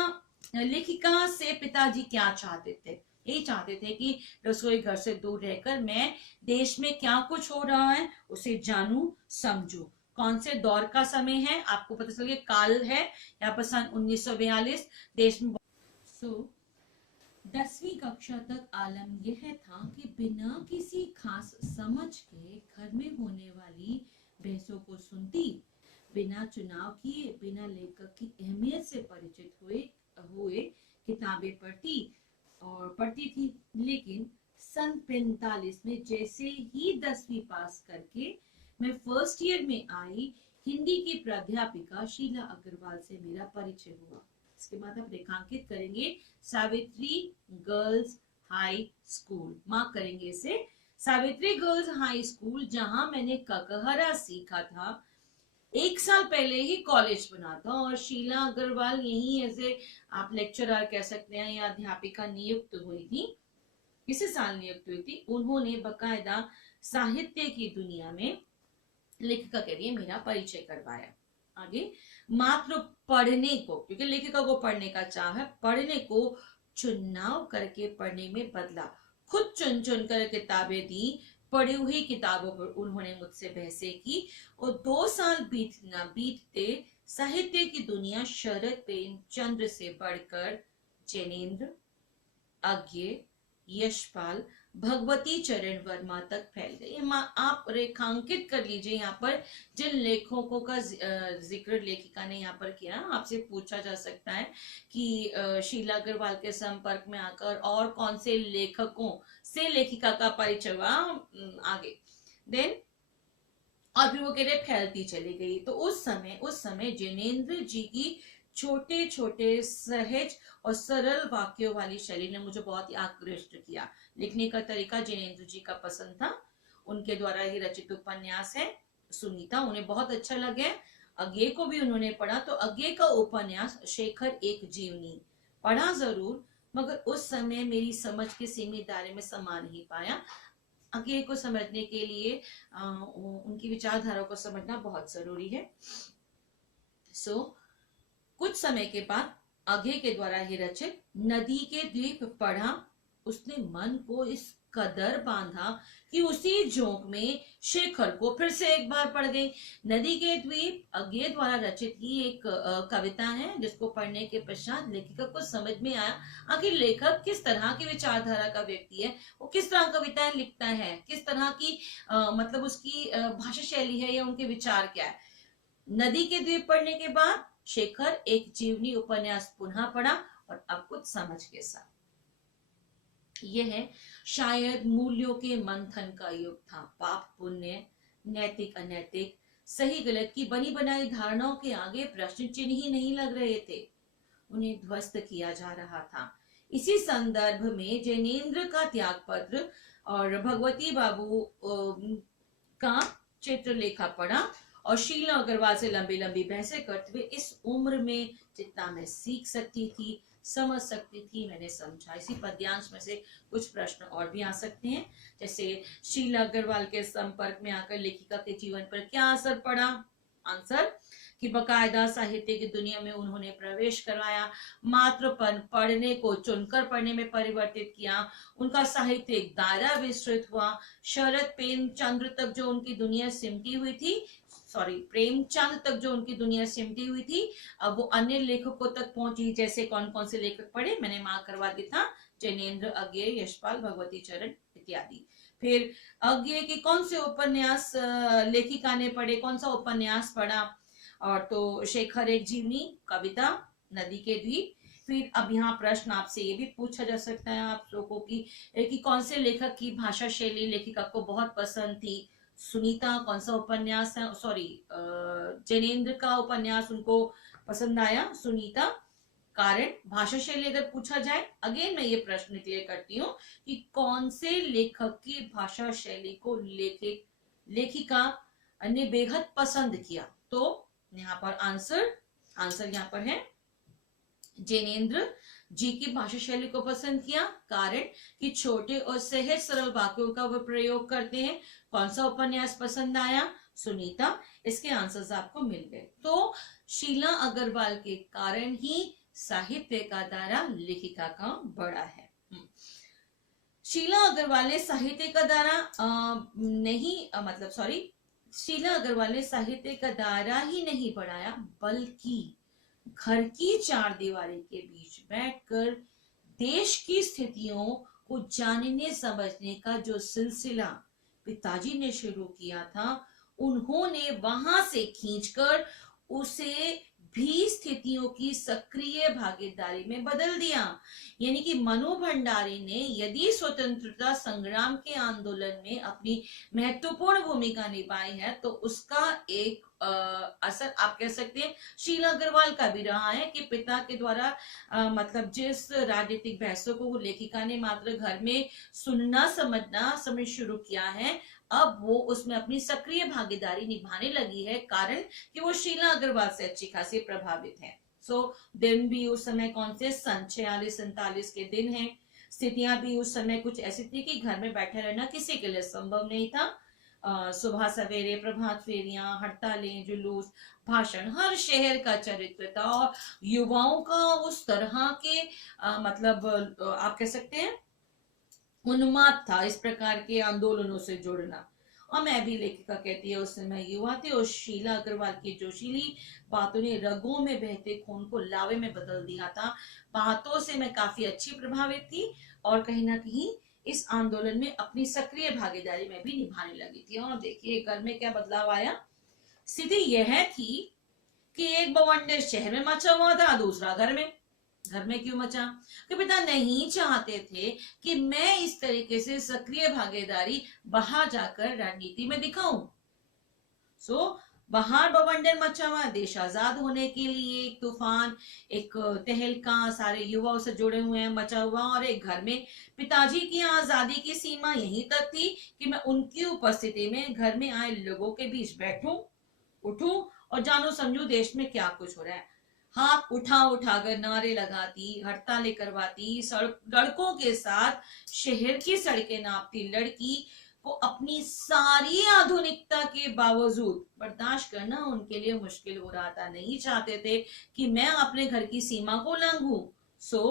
लेखिका से पिताजी क्या चाहते थे? यही चाहते थे कि रसोई घर से दूर रहकर मैं देश में क्या कुछ हो रहा है उसे जानूं समझूं। कौन से दौर का समय है आपको पता चल गया, काल है यहाँ पर सन 1942 देश में। सो 10वीं कक्षा तक आलम यह था कि बिना किसी खास समझ के घर में होने वाली बहसों को सुनती, बिना चुनाव किए, बिना लेखक की अहमियत से परिचित हुए किताबें पढ़ती थी। लेकिन सन 45 में जैसे ही 10वीं पास करके मैं फर्स्ट ईयर में आई, हिंदी की प्राध्यापिका शीला अग्रवाल से मेरा परिचय हुआ। इसके बाद आप रेखांकित करेंगे Savitri girls high school, mark करेंगे इसे, सावित्री गर्ल्स हाई स्कूल, जहां मैंने ककहरा सीखा था। 1 साल पहले ही कॉलेज बना था और शीला अग्रवाल यही ऐसे आप लेक्चरर कह सकते हैं या अध्यापिका नियुक्त हुई थी। इसी साल नियुक्त हुई थी। उन्होंने बकायदा साहित्य की दुनिया में लेखिका के लिए मेरा परिचय करवाया। आगे, मात्र पढ़ने को, क्योंकि लेखिका को पढ़ने का चाह है, पढ़ने को चुनाव करके पढ़ने में बदला। खुद चुन चुन कर किताबें दी, पढ़ी हुई किताबों पर उन्होंने मुझसे बहसें की, और 2 साल बीतते साहित्य की दुनिया शरद प्रेमचंद्र से बढ़कर जैनेन्द्र, अज्ञे, यशपाल, भगवती चरण वर्मा तक फैल गई। आप रेखांकित कर लीजिए यहाँ पर जिन लेखकों का जिक्र लेखिका ने यहाँ पर किया। आपसे पूछा जा सकता है कि शीला अग्रवाल के संपर्क में आकर और कौन से लेखकों से लेखिका का परिचय हुआ आगे। देन और फिर वो कह रहे फैलती चली गई। तो उस समय जैनेन्द्र जी की छोटे छोटे सहज और सरल वाक्यों वाली शैली ने मुझे बहुत ही आकृष्ट किया। लिखने का तरीका जैनेन्द्र जी का पसंद था। उनके द्वारा ही रचित उपन्यास है सुनीता, उन्हें बहुत अच्छा लगे। अज्ञे को भी उन्होंने पढ़ा। तो अज्ञे का उपन्यास शेखर एक जीवनी पढ़ा जरूर, मगर उस समय मेरी समझ के सीमित दायरे में समा नहीं पाया। अज्ञे को समझने के लिए उनकी विचारधारा को समझना बहुत जरूरी है। कुछ समय के बाद अज्ञे के द्वारा ही रचित नदी के द्वीप पढ़ा। उसने मन को इस कदर बांधा कि उसी झोंक में शेखर को फिर से एक बार पढ़ गई। नदी के द्वीप अज्ञे द्वारा रचित ही एक कविता है, जिसको पढ़ने के पश्चात लेखिका को समझ में आया आखिर लेखक किस तरह की विचारधारा का व्यक्ति है, वो किस तरह कविताएं लिखता है, किस तरह की मतलब उसकी भाषा शैली है या उनके विचार क्या है। नदी के द्वीप पढ़ने के बाद शेखर एक जीवनी उपन्यास पुनः पढ़ा और अब कुछ समझ के साथ। यह शायद मूल्यों के मंथन का युग था। पाप पुण्य, नैतिक अनैतिक, सही गलत की बनी बनाई धारणाओं के आगे प्रश्न चिन्ह ही नहीं लग रहे थे, उन्हें ध्वस्त किया जा रहा था। इसी संदर्भ में जैनेन्द्र का त्याग पत्र और भगवती बाबू का चित्रलेखा पढ़ा और शीला अग्रवाल से लंबी लंबी बहसें करते हुए इस उम्र में जितना मैं सीख सकती थी, समझ सकती थी, मैंने समझा। इसी पद्यांश में से कुछ प्रश्न और भी आ सकते हैं, जैसे शीला अग्रवाल के संपर्क में आकर लेखिका के जीवन पर क्या असर पड़ा। आंसर कि बकायदा साहित्य की दुनिया में उन्होंने प्रवेश करवाया, मात्रपन पढ़ने को चुनकर पढ़ने में परिवर्तित किया, उनका साहित्यिक दायरा विस्तृत हुआ। शरद प्रेमचंद्र तक जो उनकी दुनिया सिमटी हुई थी, प्रेमचंद तक जो उनकी दुनिया सिमटी हुई थी, अब वो अन्य लेखकों तक पहुंची। जैसे कौन कौन से लेखक पढ़े मैंने मार्क करवा दिया था, जैनेन्द्र, अज्ञे, यशपाल, भगवती चरण इत्यादि। फिर अज्ञे के कौन से उपन्यास लेखिका ने पढ़े, कौन सा उपन्यास पढ़ा, और तो शेखर एक जीवनी कविता, नदी के द्वीप। फिर अब यहाँ प्रश्न आपसे ये भी पूछा जा सकता है आप लोगों की कि कौन से लेखक की भाषा शैली लेखिका को बहुत पसंद थी। सुनीता कौन सा उपन्यास है, जैनेन्द्र का उपन्यास उनको पसंद आया, सुनीता। कारण भाषा शैली अगर पूछा जाए, अगेन मैं ये प्रश्न क्लियर करती हूँ कि कौन से लेखक की भाषा शैली को लेखिका ने बेहद पसंद किया। तो यहाँ पर आंसर यहाँ पर है जैनेन्द्र जी की भाषा शैली को पसंद किया, कारण कि छोटे और सहज सरल वाक्यों का वो प्रयोग करते हैं। कौन सा उपन्यास पसंद आया, सुनीता। इसके आंसर्स आपको मिल गए। तो शीला अग्रवाल के कारण ही साहित्य का दायरा लेखिका का बड़ा है। शीला अग्रवाल ने साहित्य का दायरा शीला अग्रवाल ने साहित्य का दायरा ही नहीं बढ़ाया, बल्कि घर की चार दीवारी के बीच बैठकर देश की स्थितियों को जानने समझने का जो सिलसिला पिताजी ने शुरू किया था, उन्होंने वहां से खींचकर उसे भी स्थितियों की सक्रिय भागीदारी में बदल दिया। यानी कि मनु भंडारी ने यदि स्वतंत्रता संग्राम के आंदोलन में अपनी महत्वपूर्ण भूमिका निभाई है, तो उसका एक असर आप कह सकते हैं शीला अग्रवाल का भी रहा है कि पिता के द्वारा मतलब जिस राजनीतिक बहसों को वो लेखिका ने मात्र घर में सुनना समझ शुरू किया है, अब वो उसमें अपनी सक्रिय भागीदारी निभाने लगी है, कारण कि वो शीला अग्रवाल से अच्छी खासी प्रभावित है। दिन भी उस समय कौन से 46-47 के दिन हैं। स्थितियां भी उस समय कुछ ऐसी थी कि घर में बैठे रहना किसी के लिए संभव नहीं था। सुबह सवेरे प्रभात फेरियां, हड़तालें, जुलूस, भाषण, हर शहर का चरित्र था। और युवाओं का उस तरह के मतलब आप कह सकते हैं उन्माद था इस प्रकार के आंदोलनों से जुड़ना। और मैं भी लेखिका कहती है उस समय युवा थे और शीला अग्रवाल की जोशीली बातों ने रगों में बहते खून को लावे में बदल दिया था। बातों से मैं काफी अच्छी प्रभावित थी और कहीं ना कहीं इस आंदोलन में अपनी सक्रिय भागीदारी में भी निभाने लगी थी। और देखिए घर में क्या बदलाव आया। स्थिति यह थी कि एक बवंडर शहर में मचा हुआ था, दूसरा घर में। घर में क्यों मचा? कि पिता नहीं चाहते थे कि मैं इस तरीके से सक्रिय भागीदारी बाहर जाकर राजनीति में दिखाऊं। सो बाहर बवंडर मचा हुआ, देश आजाद होने के लिए एक तूफान, एक तहलका सारे युवाओं से जुड़े हुए हैं मचा हुआ। और एक घर में पिताजी की आजादी की सीमा यहीं तक थी कि मैं उनकी उपस्थिति में घर में आए लोगों के बीच बैठूं, उठूं और जानो समझू देश में क्या कुछ हो रहा है। हाथ उठा उठाकर नारे लगाती, हड़तालें करवाती, लड़कों के साथ शहर की सड़कें नापती लड़की को अपनी सारी आधुनिकता के बावजूद बर्दाश्त करना उनके लिए मुश्किल हो रहा था। नहीं चाहते थे कि मैं अपने घर की सीमा को लांघूं। सो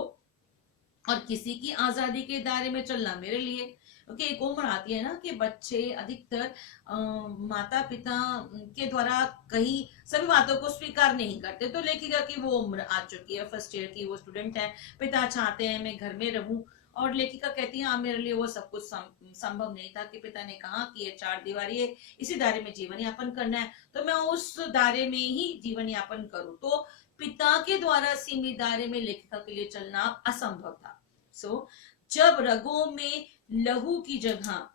और किसी की आजादी के दायरे में चलना मेरे लिए, क्योंकि एक उम्र आती है ना कि बच्चे अधिकतर माता पिता के द्वारा कही सभी बातों को स्वीकार नहीं करते। तो लेखिका की वो उम्र आ चुकी है, फर्स्ट ईयर की वो स्टूडेंट है। पिता चाहते हैं मैं घर में रहूं और लेखिका कहती है मेरे लिए वो सब कुछ संभव नहीं था कि पिता ने कहा कि ये चार दीवारी है, इसी दायरे में जीवन यापन करना है तो मैं उस दायरे में ही जीवन यापन करूं। तो पिता के द्वारा सीमित दायरे में लेखिका के लिए चलना असंभव था। सो जब रगों में लहू की जगह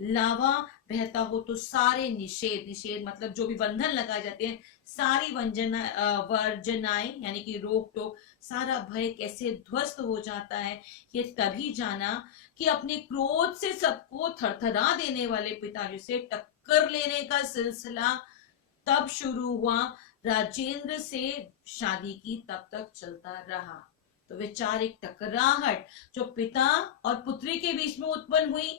लावा बहता हो तो सारे निषेध, निषेध मतलब जो भी बंधन लगाए जाते हैं, सारी वर्जनाएं यानी कि रोक टोक, सारा भय कैसे ध्वस्त हो जाता है। ये तभी जाना कि अपने क्रोध से सबको थरथरा देने वाले पिताजी से टक्कर लेने का सिलसिला तब शुरू हुआ। राजेंद्र से शादी की तब तक चलता रहा। तो वैचारिक टकराहट जो पिता और पुत्री के बीच में उत्पन्न हुई,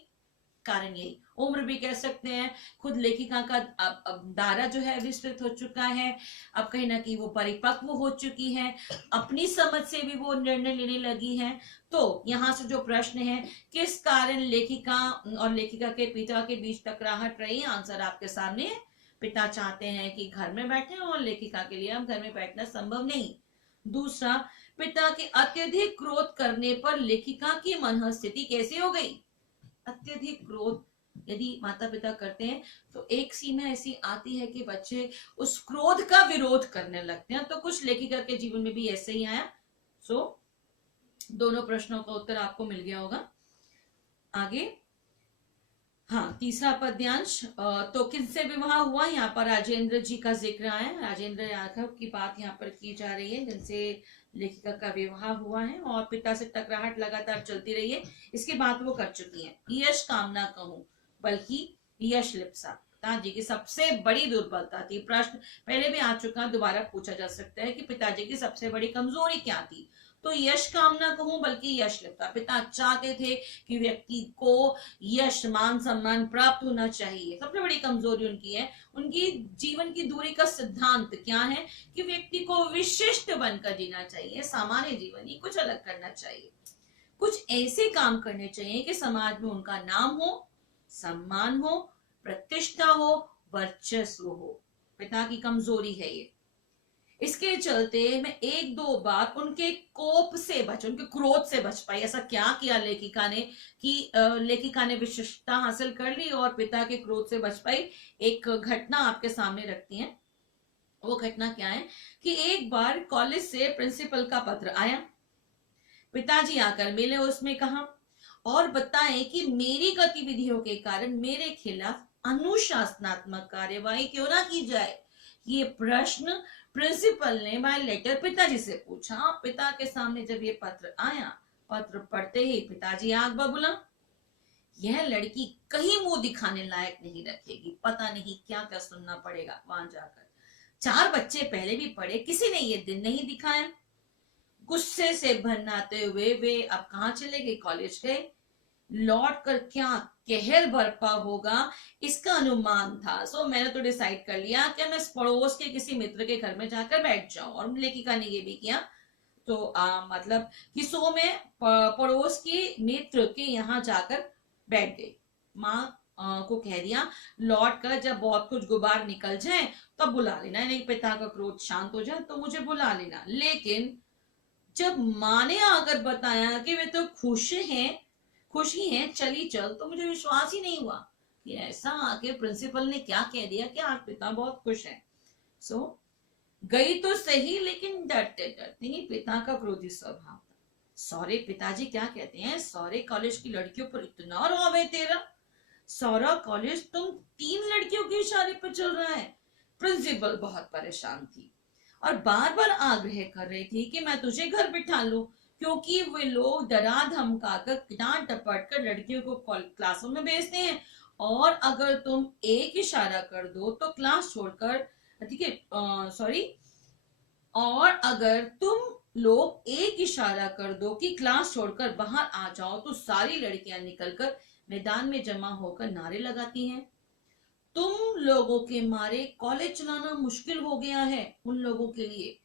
कारण यही उम्र भी कह सकते हैं। खुद लेखिका का अब दायरा जो है विस्तृत हो चुका है। अब कहीं ना कहीं वो परिपक्व हो चुकी है, अपनी समझ से भी वो निर्णय लेने लगी है। तो यहाँ से जो प्रश्न है किस कारण लेखिका और लेखिका के पिता के बीच टकराहट रही, आंसर आपके सामने है। पिता चाहते हैं कि घर में बैठे और लेखिका के लिए अब घर में बैठना संभव नहीं। दूसरा, पिता के अत्यधिक क्रोध करने पर लेखिका की मनस्थिति कैसी हो गई। अत्यधिक क्रोध यदि माता पिता करते हैं तो एक सीमा ऐसी आती है कि बच्चे उस क्रोध का विरोध करने लगते हैं। तो कुछ लेखिका के जीवन में भी ऐसे ही आया। सो दोनों प्रश्नों का उत्तर आपको मिल गया होगा। आगे हाँ, तीसरा पद्यांश, तो किनसे विवाह हुआ, यहाँ पर राजेंद्र जी का जिक्र आया। राजेंद्र यादव की बात यहाँ पर की जा रही है जिनसे लेखिका का विवाह हुआ है और पिता से टकराहट लगातार चलती रही है। इसकी बात वो कर चुकी है। यश कामना कहूं बल्कि यश लिप्सा पिताजी की सबसे बड़ी दुर्बलता थी। प्रश्न पहले भी आ चुका, दोबारा पूछा जा सकता है कि पिताजी की सबसे बड़ी कमजोरी क्या थी। तो यश कामना कहूं बल्कि यश लिप्सा, पिता चाहते थे कि व्यक्ति को यश मान सम्मान प्राप्त होना चाहिए। सबसे बड़ी कमजोरी उनकी है। उनकी जीवन की दूरी का सिद्धांत क्या है कि व्यक्ति को विशिष्ट बनकर जीना चाहिए, सामान्य जीवन ही कुछ अलग करना चाहिए। कुछ ऐसे काम करने चाहिए कि समाज में उनका नाम हो, सम्मान हो, प्रतिष्ठा हो, वर्चस्व हो। पिता की कमजोरी है ये। इसके चलते मैं एक दो बार उनके कोप से बच, उनके क्रोध से बच पाई। ऐसा क्या किया लेखिका ने कि लेखिका ने विशिष्टता हासिल कर ली और पिता के क्रोध से बच पाई। एक घटना आपके सामने रखती है। वो घटना क्या है कि एक बार कॉलेज से प्रिंसिपल का पत्र आया। पिताजी आकर मिले, उसमें कहा और बताएं कि मेरी गतिविधियों के कारण मेरे खिलाफ अनुशासनात्मक कार्यवाही क्यों ना की जाए। ये प्रश्न प्रिंसिपल ने बाय लेटर पिताजी से पूछा। पिता के सामने जब ये पत्र आया, पत्र पढ़ते ही पिताजी आग बबूला। यह लड़की कहीं मुंह दिखाने लायक नहीं रखेगी, पता नहीं क्या क्या सुनना पड़ेगा वहां जाकर। 4 बच्चे पहले भी पढ़े, किसी ने ये दिन नहीं दिखाया। गुस्से से भरनाते हुए वे अब कहां चले गए, कॉलेज गए। लौट कर क्या कहर बरपा होगा, इसका अनुमान था। सो मैंने तो डिसाइड कर लिया कि मैं पड़ोस के किसी मित्र के घर में जाकर बैठ जाऊं, और लेखिका ने ये भी किया। तो मतलब कि सो मैं पड़ोस के मित्र के यहाँ जाकर बैठ गई। माँ को कह दिया, लौट कर जब बहुत कुछ गुबार निकल जाए तब बुला लेना, नहीं पिता का क्रोध शांत हो जाए तो मुझे बुला लेना। लेकिन जब माँ ने आकर बताया कि वे तो खुशी हैं चली चल, तो मुझे विश्वास ही नहीं हुआ कि ऐसा आके प्रिंसिपल ने क्या कह दिया कि आज पिता बहुत खुश है। सो गई तो सही, लेकिन डरते डरते ही पिता का क्रोधी स्वभाव था। सौरे पिताजी क्या कहते हैं, सौरे कॉलेज की लड़कियों पर इतना रौब है तेरा, सौरा कॉलेज तुम 3 लड़कियों के इशारे पर चल रहा है। प्रिंसिपल बहुत परेशान थी और बार बार आग्रह कर रही थी कि मैं तुझे घर बिठा लूं, क्योंकि वे लोग डरा धमका कर डांट डपट कर लड़कियों को क्लासों में भेजते हैं, और अगर तुम एक इशारा कर दो तो क्लास छोड़कर, ठीक है, सॉरी, और अगर तुम लोग एक इशारा कर दो कि क्लास छोड़कर बाहर आ जाओ तो सारी लड़कियां निकलकर मैदान में जमा होकर नारे लगाती हैं। तुम लोगों के मारे कॉलेज चलाना मुश्किल हो गया है उन लोगों के लिए।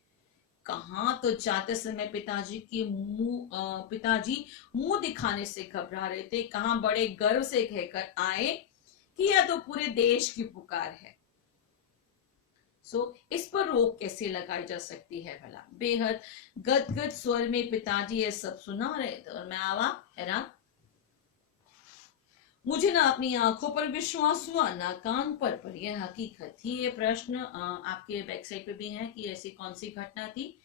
कहाँ तो जाते समय पिताजी मुंह दिखाने से घबरा रहे थे, कहाँ बड़े गर्व से कहकर आए कि यह तो पूरे देश की पुकार है। इस पर रोक कैसे लगाई जा सकती है भला। बेहद गदगद स्वर में पिताजी ये सब सुना रहे थे और मैं आवा हैरान। मुझे ना अपनी आंखों पर विश्वास हुआ ना कान पर यह हकीकत थी। ये प्रश्न आपके वेबसाइट पे भी है कि ऐसी कौन सी घटना थी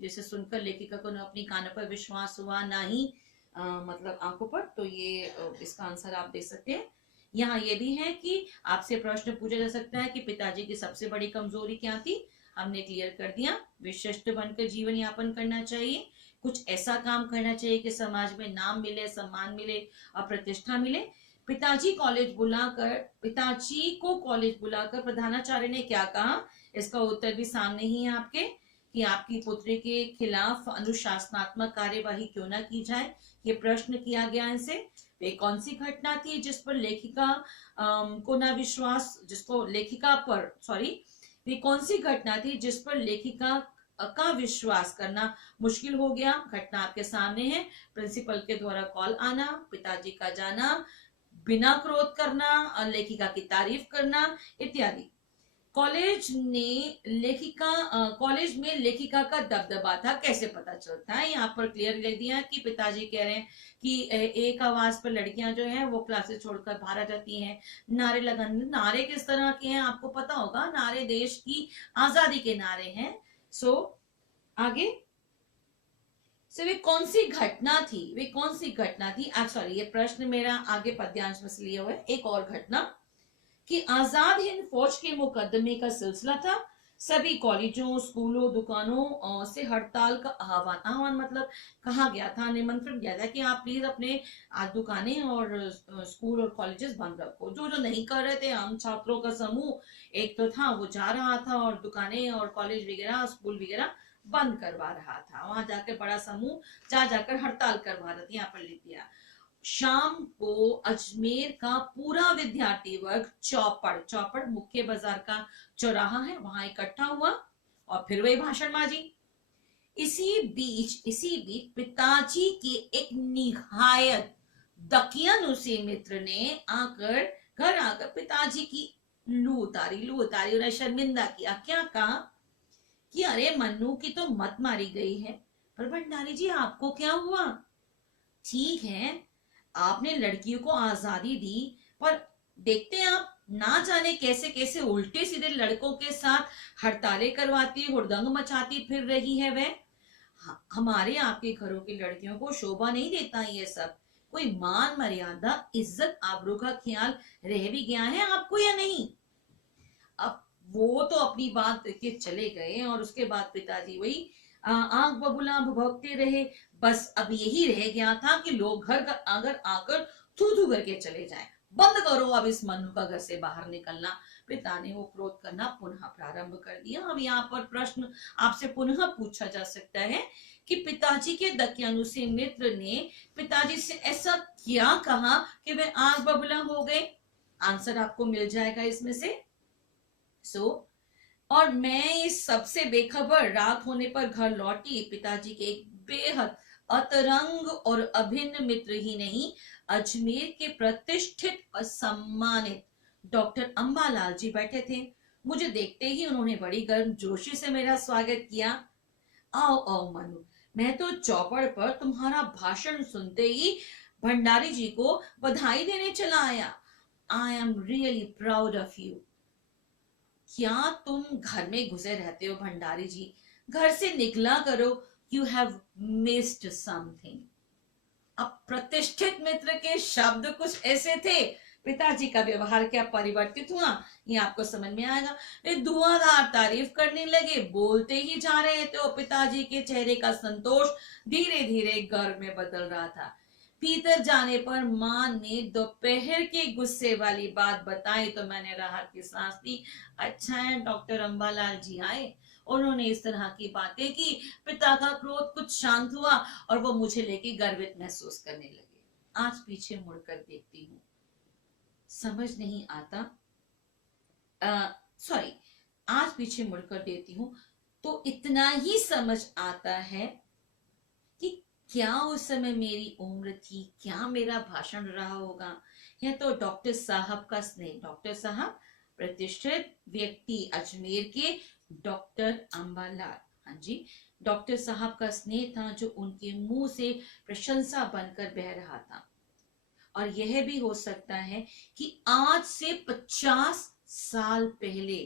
जिसे सुनकर लेखिका को ना अपनी कानों पर विश्वास हुआ ना ही मतलब आंखों पर। तो ये इसका आंसर आप दे सकते हैं। यहाँ ये भी है कि आपसे प्रश्न पूछा जा सकता है कि पिताजी की सबसे बड़ी कमजोरी क्या थी। हमने क्लियर कर दिया, विशिष्ट बनकर जीवन यापन करना चाहिए, कुछ ऐसा काम करना चाहिए कि समाज में नाम मिले, सम्मान मिले और प्रतिष्ठा मिले। पिताजी को कॉलेज बुलाकर प्रधानाचार्य ने क्या कहा, इसका उत्तर भी सामने ही है आपके, कि आपकी पुत्री के खिलाफ अनुशासनात्मक कार्यवाही क्यों ना की जाए। ये प्रश्न किया गया इनसे। वे कौन सी घटना थी जिस पर लेखिका को ना विश्वास, जिसको लेखिका पर सॉरी वे कौन सी घटना थी जिस पर लेखिका का विश्वास करना मुश्किल हो गया। घटना आपके सामने है। प्रिंसिपल के द्वारा कॉल आना, पिताजी का जाना, बिना क्रोध करना और लेखिका की तारीफ करना इत्यादि। कॉलेज में लेखिका का दबदबा था, कैसे पता चलता है। यहाँ पर क्लियर लिख दिया कि पिताजी कह रहे हैं कि एक आवाज पर लड़कियां जो हैं वो क्लासेस छोड़कर बाहर आ जाती हैं, नारे लगाने। नारे किस तरह के हैं आपको पता होगा, नारे देश की आजादी के नारे हैं। आगे वे कौन सी घटना थी, सॉरी ये प्रश्न मेरा आगे पद्यांश में से लिया हुआ है। एक और घटना कि आजाद हिंद फौज के मुकदमे का सिलसिला था। सभी कॉलेजों, स्कूलों, दुकानों से हड़ताल का आह्वान मतलब कहा गया था, निमंत्रण दिया था कि आप प्लीज अपने दुकानें और स्कूल और कॉलेजेस बंद रखो। जो जो नहीं कर रहे थे, हम छात्रों का समूह एक तो था वो जा रहा था और दुकानें और कॉलेज वगैरह, स्कूल वगैरह बंद करवा रहा था। वहां जाकर बड़ा समूह जाकर हड़ताल करवा रहा था। यहाँ पर लिख दिया। शाम को अजमेर का पूरा विद्यार्थी वर्ग चौपड़ मुख्य बाजार का चौराहा है, वहां इकट्ठा हुआ और फिर वही भाषणबाजी। इसी बीच पिताजी के एक निहायत दकियानुसी मित्र ने घर आकर पिताजी की लू उतारी और शर्मिंदा किया। क्या कहा कि अरे मन्नू की तो मत मारी गई है। पर भंडारी जी आपको क्या हुआ? ठीक है, आपने लड़कियों को आजादी दी, पर देखते हैं आप ना जाने कैसे कैसे उल्टे सीधे लड़कों के साथ हड़तालें करवाती, हुड़दंग मचाती फिर रही है वह। हमारे आपके घरों की लड़कियों को शोभा नहीं देता ये सब। कोई मान मर्यादा, इज्जत, आबरू का ख्याल रह भी गया है आपको या नहीं? अब वो तो अपनी बात के चले गए और उसके बाद पिताजी वही आंख बबूला भभकते रहे। बस अब यही रह गया था कि लोग घर अगर आकर थू थू करके चले जाएं। बंद करो अब इस मनु का घर से बाहर निकलना। पिता ने वो क्रोध करना पुनः प्रारंभ कर दिया। अब यहाँ पर प्रश्न आपसे पुनः पूछा जा सकता है कि पिताजी के दकियानुसी मित्र ने पिताजी से ऐसा क्या कहा कि वे आग बबूला हो गए? आंसर आपको मिल जाएगा इसमें से। और मैं इस सबसे बेखबर रात होने पर घर लौटी। पिताजी के एक बेहद अतरंग और अभिन्न मित्र ही नहीं, अजमेर के प्रतिष्ठित और सम्मानित डॉक्टर अंबालाल जी बैठे थे। मुझे देखते ही उन्होंने बड़ी गर्मजोशी से मेरा स्वागत किया। आओ आओ मनु, मैं तो चौपड़ पर तुम्हारा भाषण सुनते ही भंडारी जी को बधाई देने चला आया। I am really proud of you. क्या तुम घर में घुसे रहते हो भंडारी जी? घर से निकला करो। You have missed something. अब प्रतिष्ठित मित्र के शब्द कुछ ऐसे थे। पिताजी का व्यवहार क्या परिवर्तित हुआ ये आपको समझ में आएगा। वे धुआंधार तारीफ करने लगे, बोलते ही जा रहे थे और पिताजी के चेहरे का संतोष धीरे धीरे गर्व में बदल रहा था। भीतर जाने पर मां ने दोपहर के गुस्से वाली बात बताई तो मैंने राहत की सांस ली। अच्छा है डॉक्टर अंबालाल जी आए, उन्होंने इस तरह की बातें की। पिता का क्रोध कुछ शांत हुआ और वो मुझे लेके गर्वित महसूस करने लगे। आज पीछे मुड़कर देखती हूँ, समझ नहीं आता। सॉरी, आज पीछे मुड़कर देखती हूँ तो इतना ही समझ आता है कि क्या उस समय मेरी उम्र थी, क्या मेरा भाषण रहा होगा। यह तो डॉक्टर साहब का स्नेह। डॉक्टर साहब प्रतिष्ठित व्यक्ति अजमेर के डॉक्टर अंबालाल, हाँ जी, डॉक्टर साहब का स्नेह था जो उनके मुंह से प्रशंसा बनकर बह रहा था। और यह भी हो सकता है कि आज से 50 साल पहले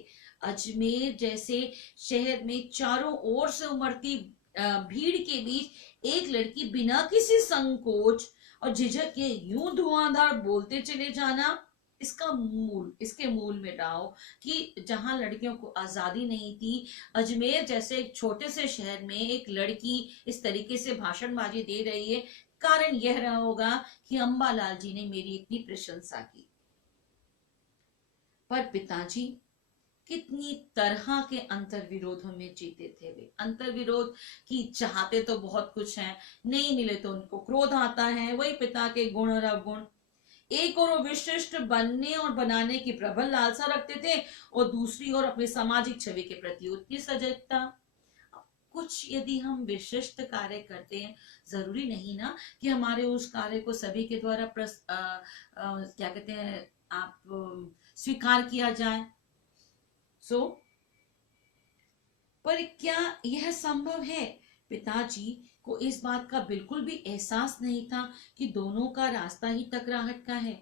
अजमेर जैसे शहर में चारों ओर से उमड़ती भीड़ के बीच एक लड़की बिना किसी संकोच और झिझक के यूं धुआंधार बोलते चले जाना, इसके मूल में रहा हो कि जहां लड़कियों को आजादी नहीं थी, अजमेर जैसे एक छोटे से शहर में एक लड़की इस तरीके से भाषणबाजी दे रही है। कारण यह रहा होगा कि अंबालाल जी ने मेरी इतनी प्रशंसा की। पर पिताजी कितनी तरह के अंतर विरोधों में जीते थे। वे अंतर विरोध की चाहते तो बहुत कुछ है, नहीं मिले तो उनको क्रोध आता है। वही पिता के गुण और अवगुण। एक और वो विशिष्ट बनने और बनाने की प्रबल लालसा रखते थे और दूसरी ओर अपनी सामाजिक छवि के प्रति उतनी सजगता। कुछ यदि हम विशिष्ट कार्य करते हैं, जरूरी नहीं ना कि हमारे उस कार्य को सभी के द्वारा क्या कहते हैं आप स्वीकार किया जाए। पर क्या यह संभव है? पिताजी को इस बात का बिल्कुल भी एहसास नहीं था कि दोनों का रास्ता ही टकराहट का है।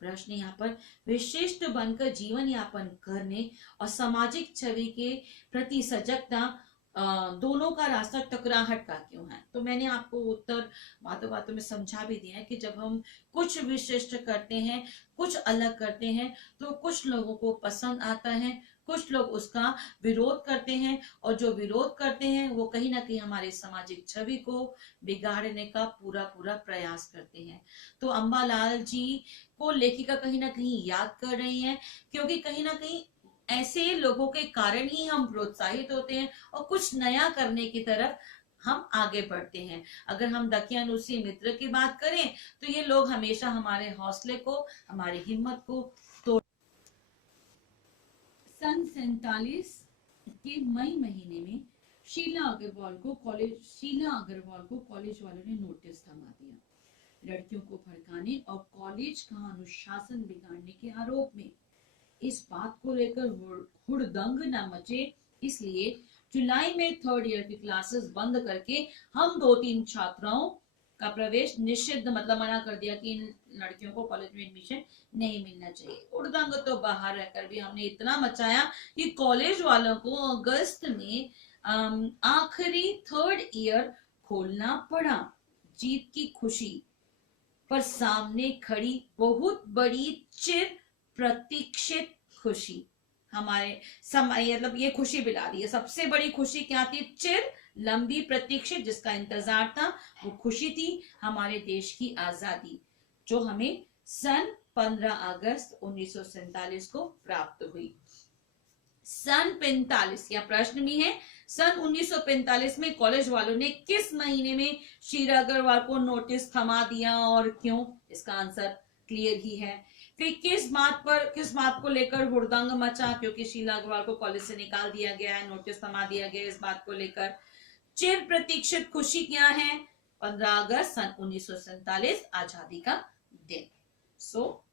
प्रश्न यहाँ पर विशिष्ट बनकर जीवन यापन करने और सामाजिक छवि के प्रति सजगता, दोनों का रास्ता टकराहट का क्यों है? तो मैंने आपको उत्तर बातों बातों में समझा भी दिया है कि जब हम कुछ विशिष्ट करते हैं, कुछ अलग करते हैं, तो कुछ लोगों को पसंद आता है, कुछ लोग उसका विरोध करते हैं, और जो विरोध करते हैं वो कहीं ना कहीं हमारी सामाजिक छवि को बिगाड़ने का पूरा पूरा प्रयास करते हैं। तो अंबालाल जी को लेखिका कहीं ना कहीं याद कर रही हैं, क्योंकि कहीं ना कहीं ऐसे लोगों के कारण ही हम प्रोत्साहित होते हैं और कुछ नया करने की तरफ हम आगे बढ़ते हैं। अगर हम दकियानुसी मित्र की बात करें तो ये लोग हमेशा हमारे हौसले को, हमारी हिम्मत को तोड़। सन 47 के मई महीने में शीला अग्रवाल को कॉलेज वालों ने नोटिस थमा दिया। लड़कियों को भड़काने और कॉलेज का अनुशासन बिगाड़ने के आरोप में। इस बात को लेकर हुड़दंग न मचे, इसलिए जुलाई में 3rd ईयर की क्लासेस बंद करके हम 2-3 छात्राओं का प्रवेश निषिद्ध, मतलब मना कर दिया कि इन लड़कियों को कॉलेज में एडमिशन नहीं मिलना चाहिए। हुड़दंग तो बाहर रहकर भी हमने इतना मचाया कि कॉलेज वालों को अगस्त में आखिरी 3rd ईयर खोलना पड़ा। जीत की खुशी पर सामने खड़ी बहुत बड़ी चिर प्रतीक्षित खुशी हमारे समय, मतलब ये खुशी मिला रही है। सबसे बड़ी खुशी क्या थी? चिर लंबी प्रतीक्षित जिसका इंतजार था, वो खुशी थी हमारे देश की आजादी, जो हमें सन 15 अगस्त 1947 को प्राप्त हुई। सन 45 या प्रश्न भी है, सन 1945 में कॉलेज वालों ने किस महीने में शीला अग्रवाल को नोटिस थमा दिया और क्यों? इसका आंसर क्लियर ही है। फिर किस बात को लेकर हुड़दंग मचा? क्योंकि शीला अग्रवाल को कॉलेज से निकाल दिया गया है, नोटिस थमा दिया गया इस बात को लेकर। चिर प्रतीक्षित खुशी क्या है? 15 अगस्त सन 1947 आजादी का दिन। सो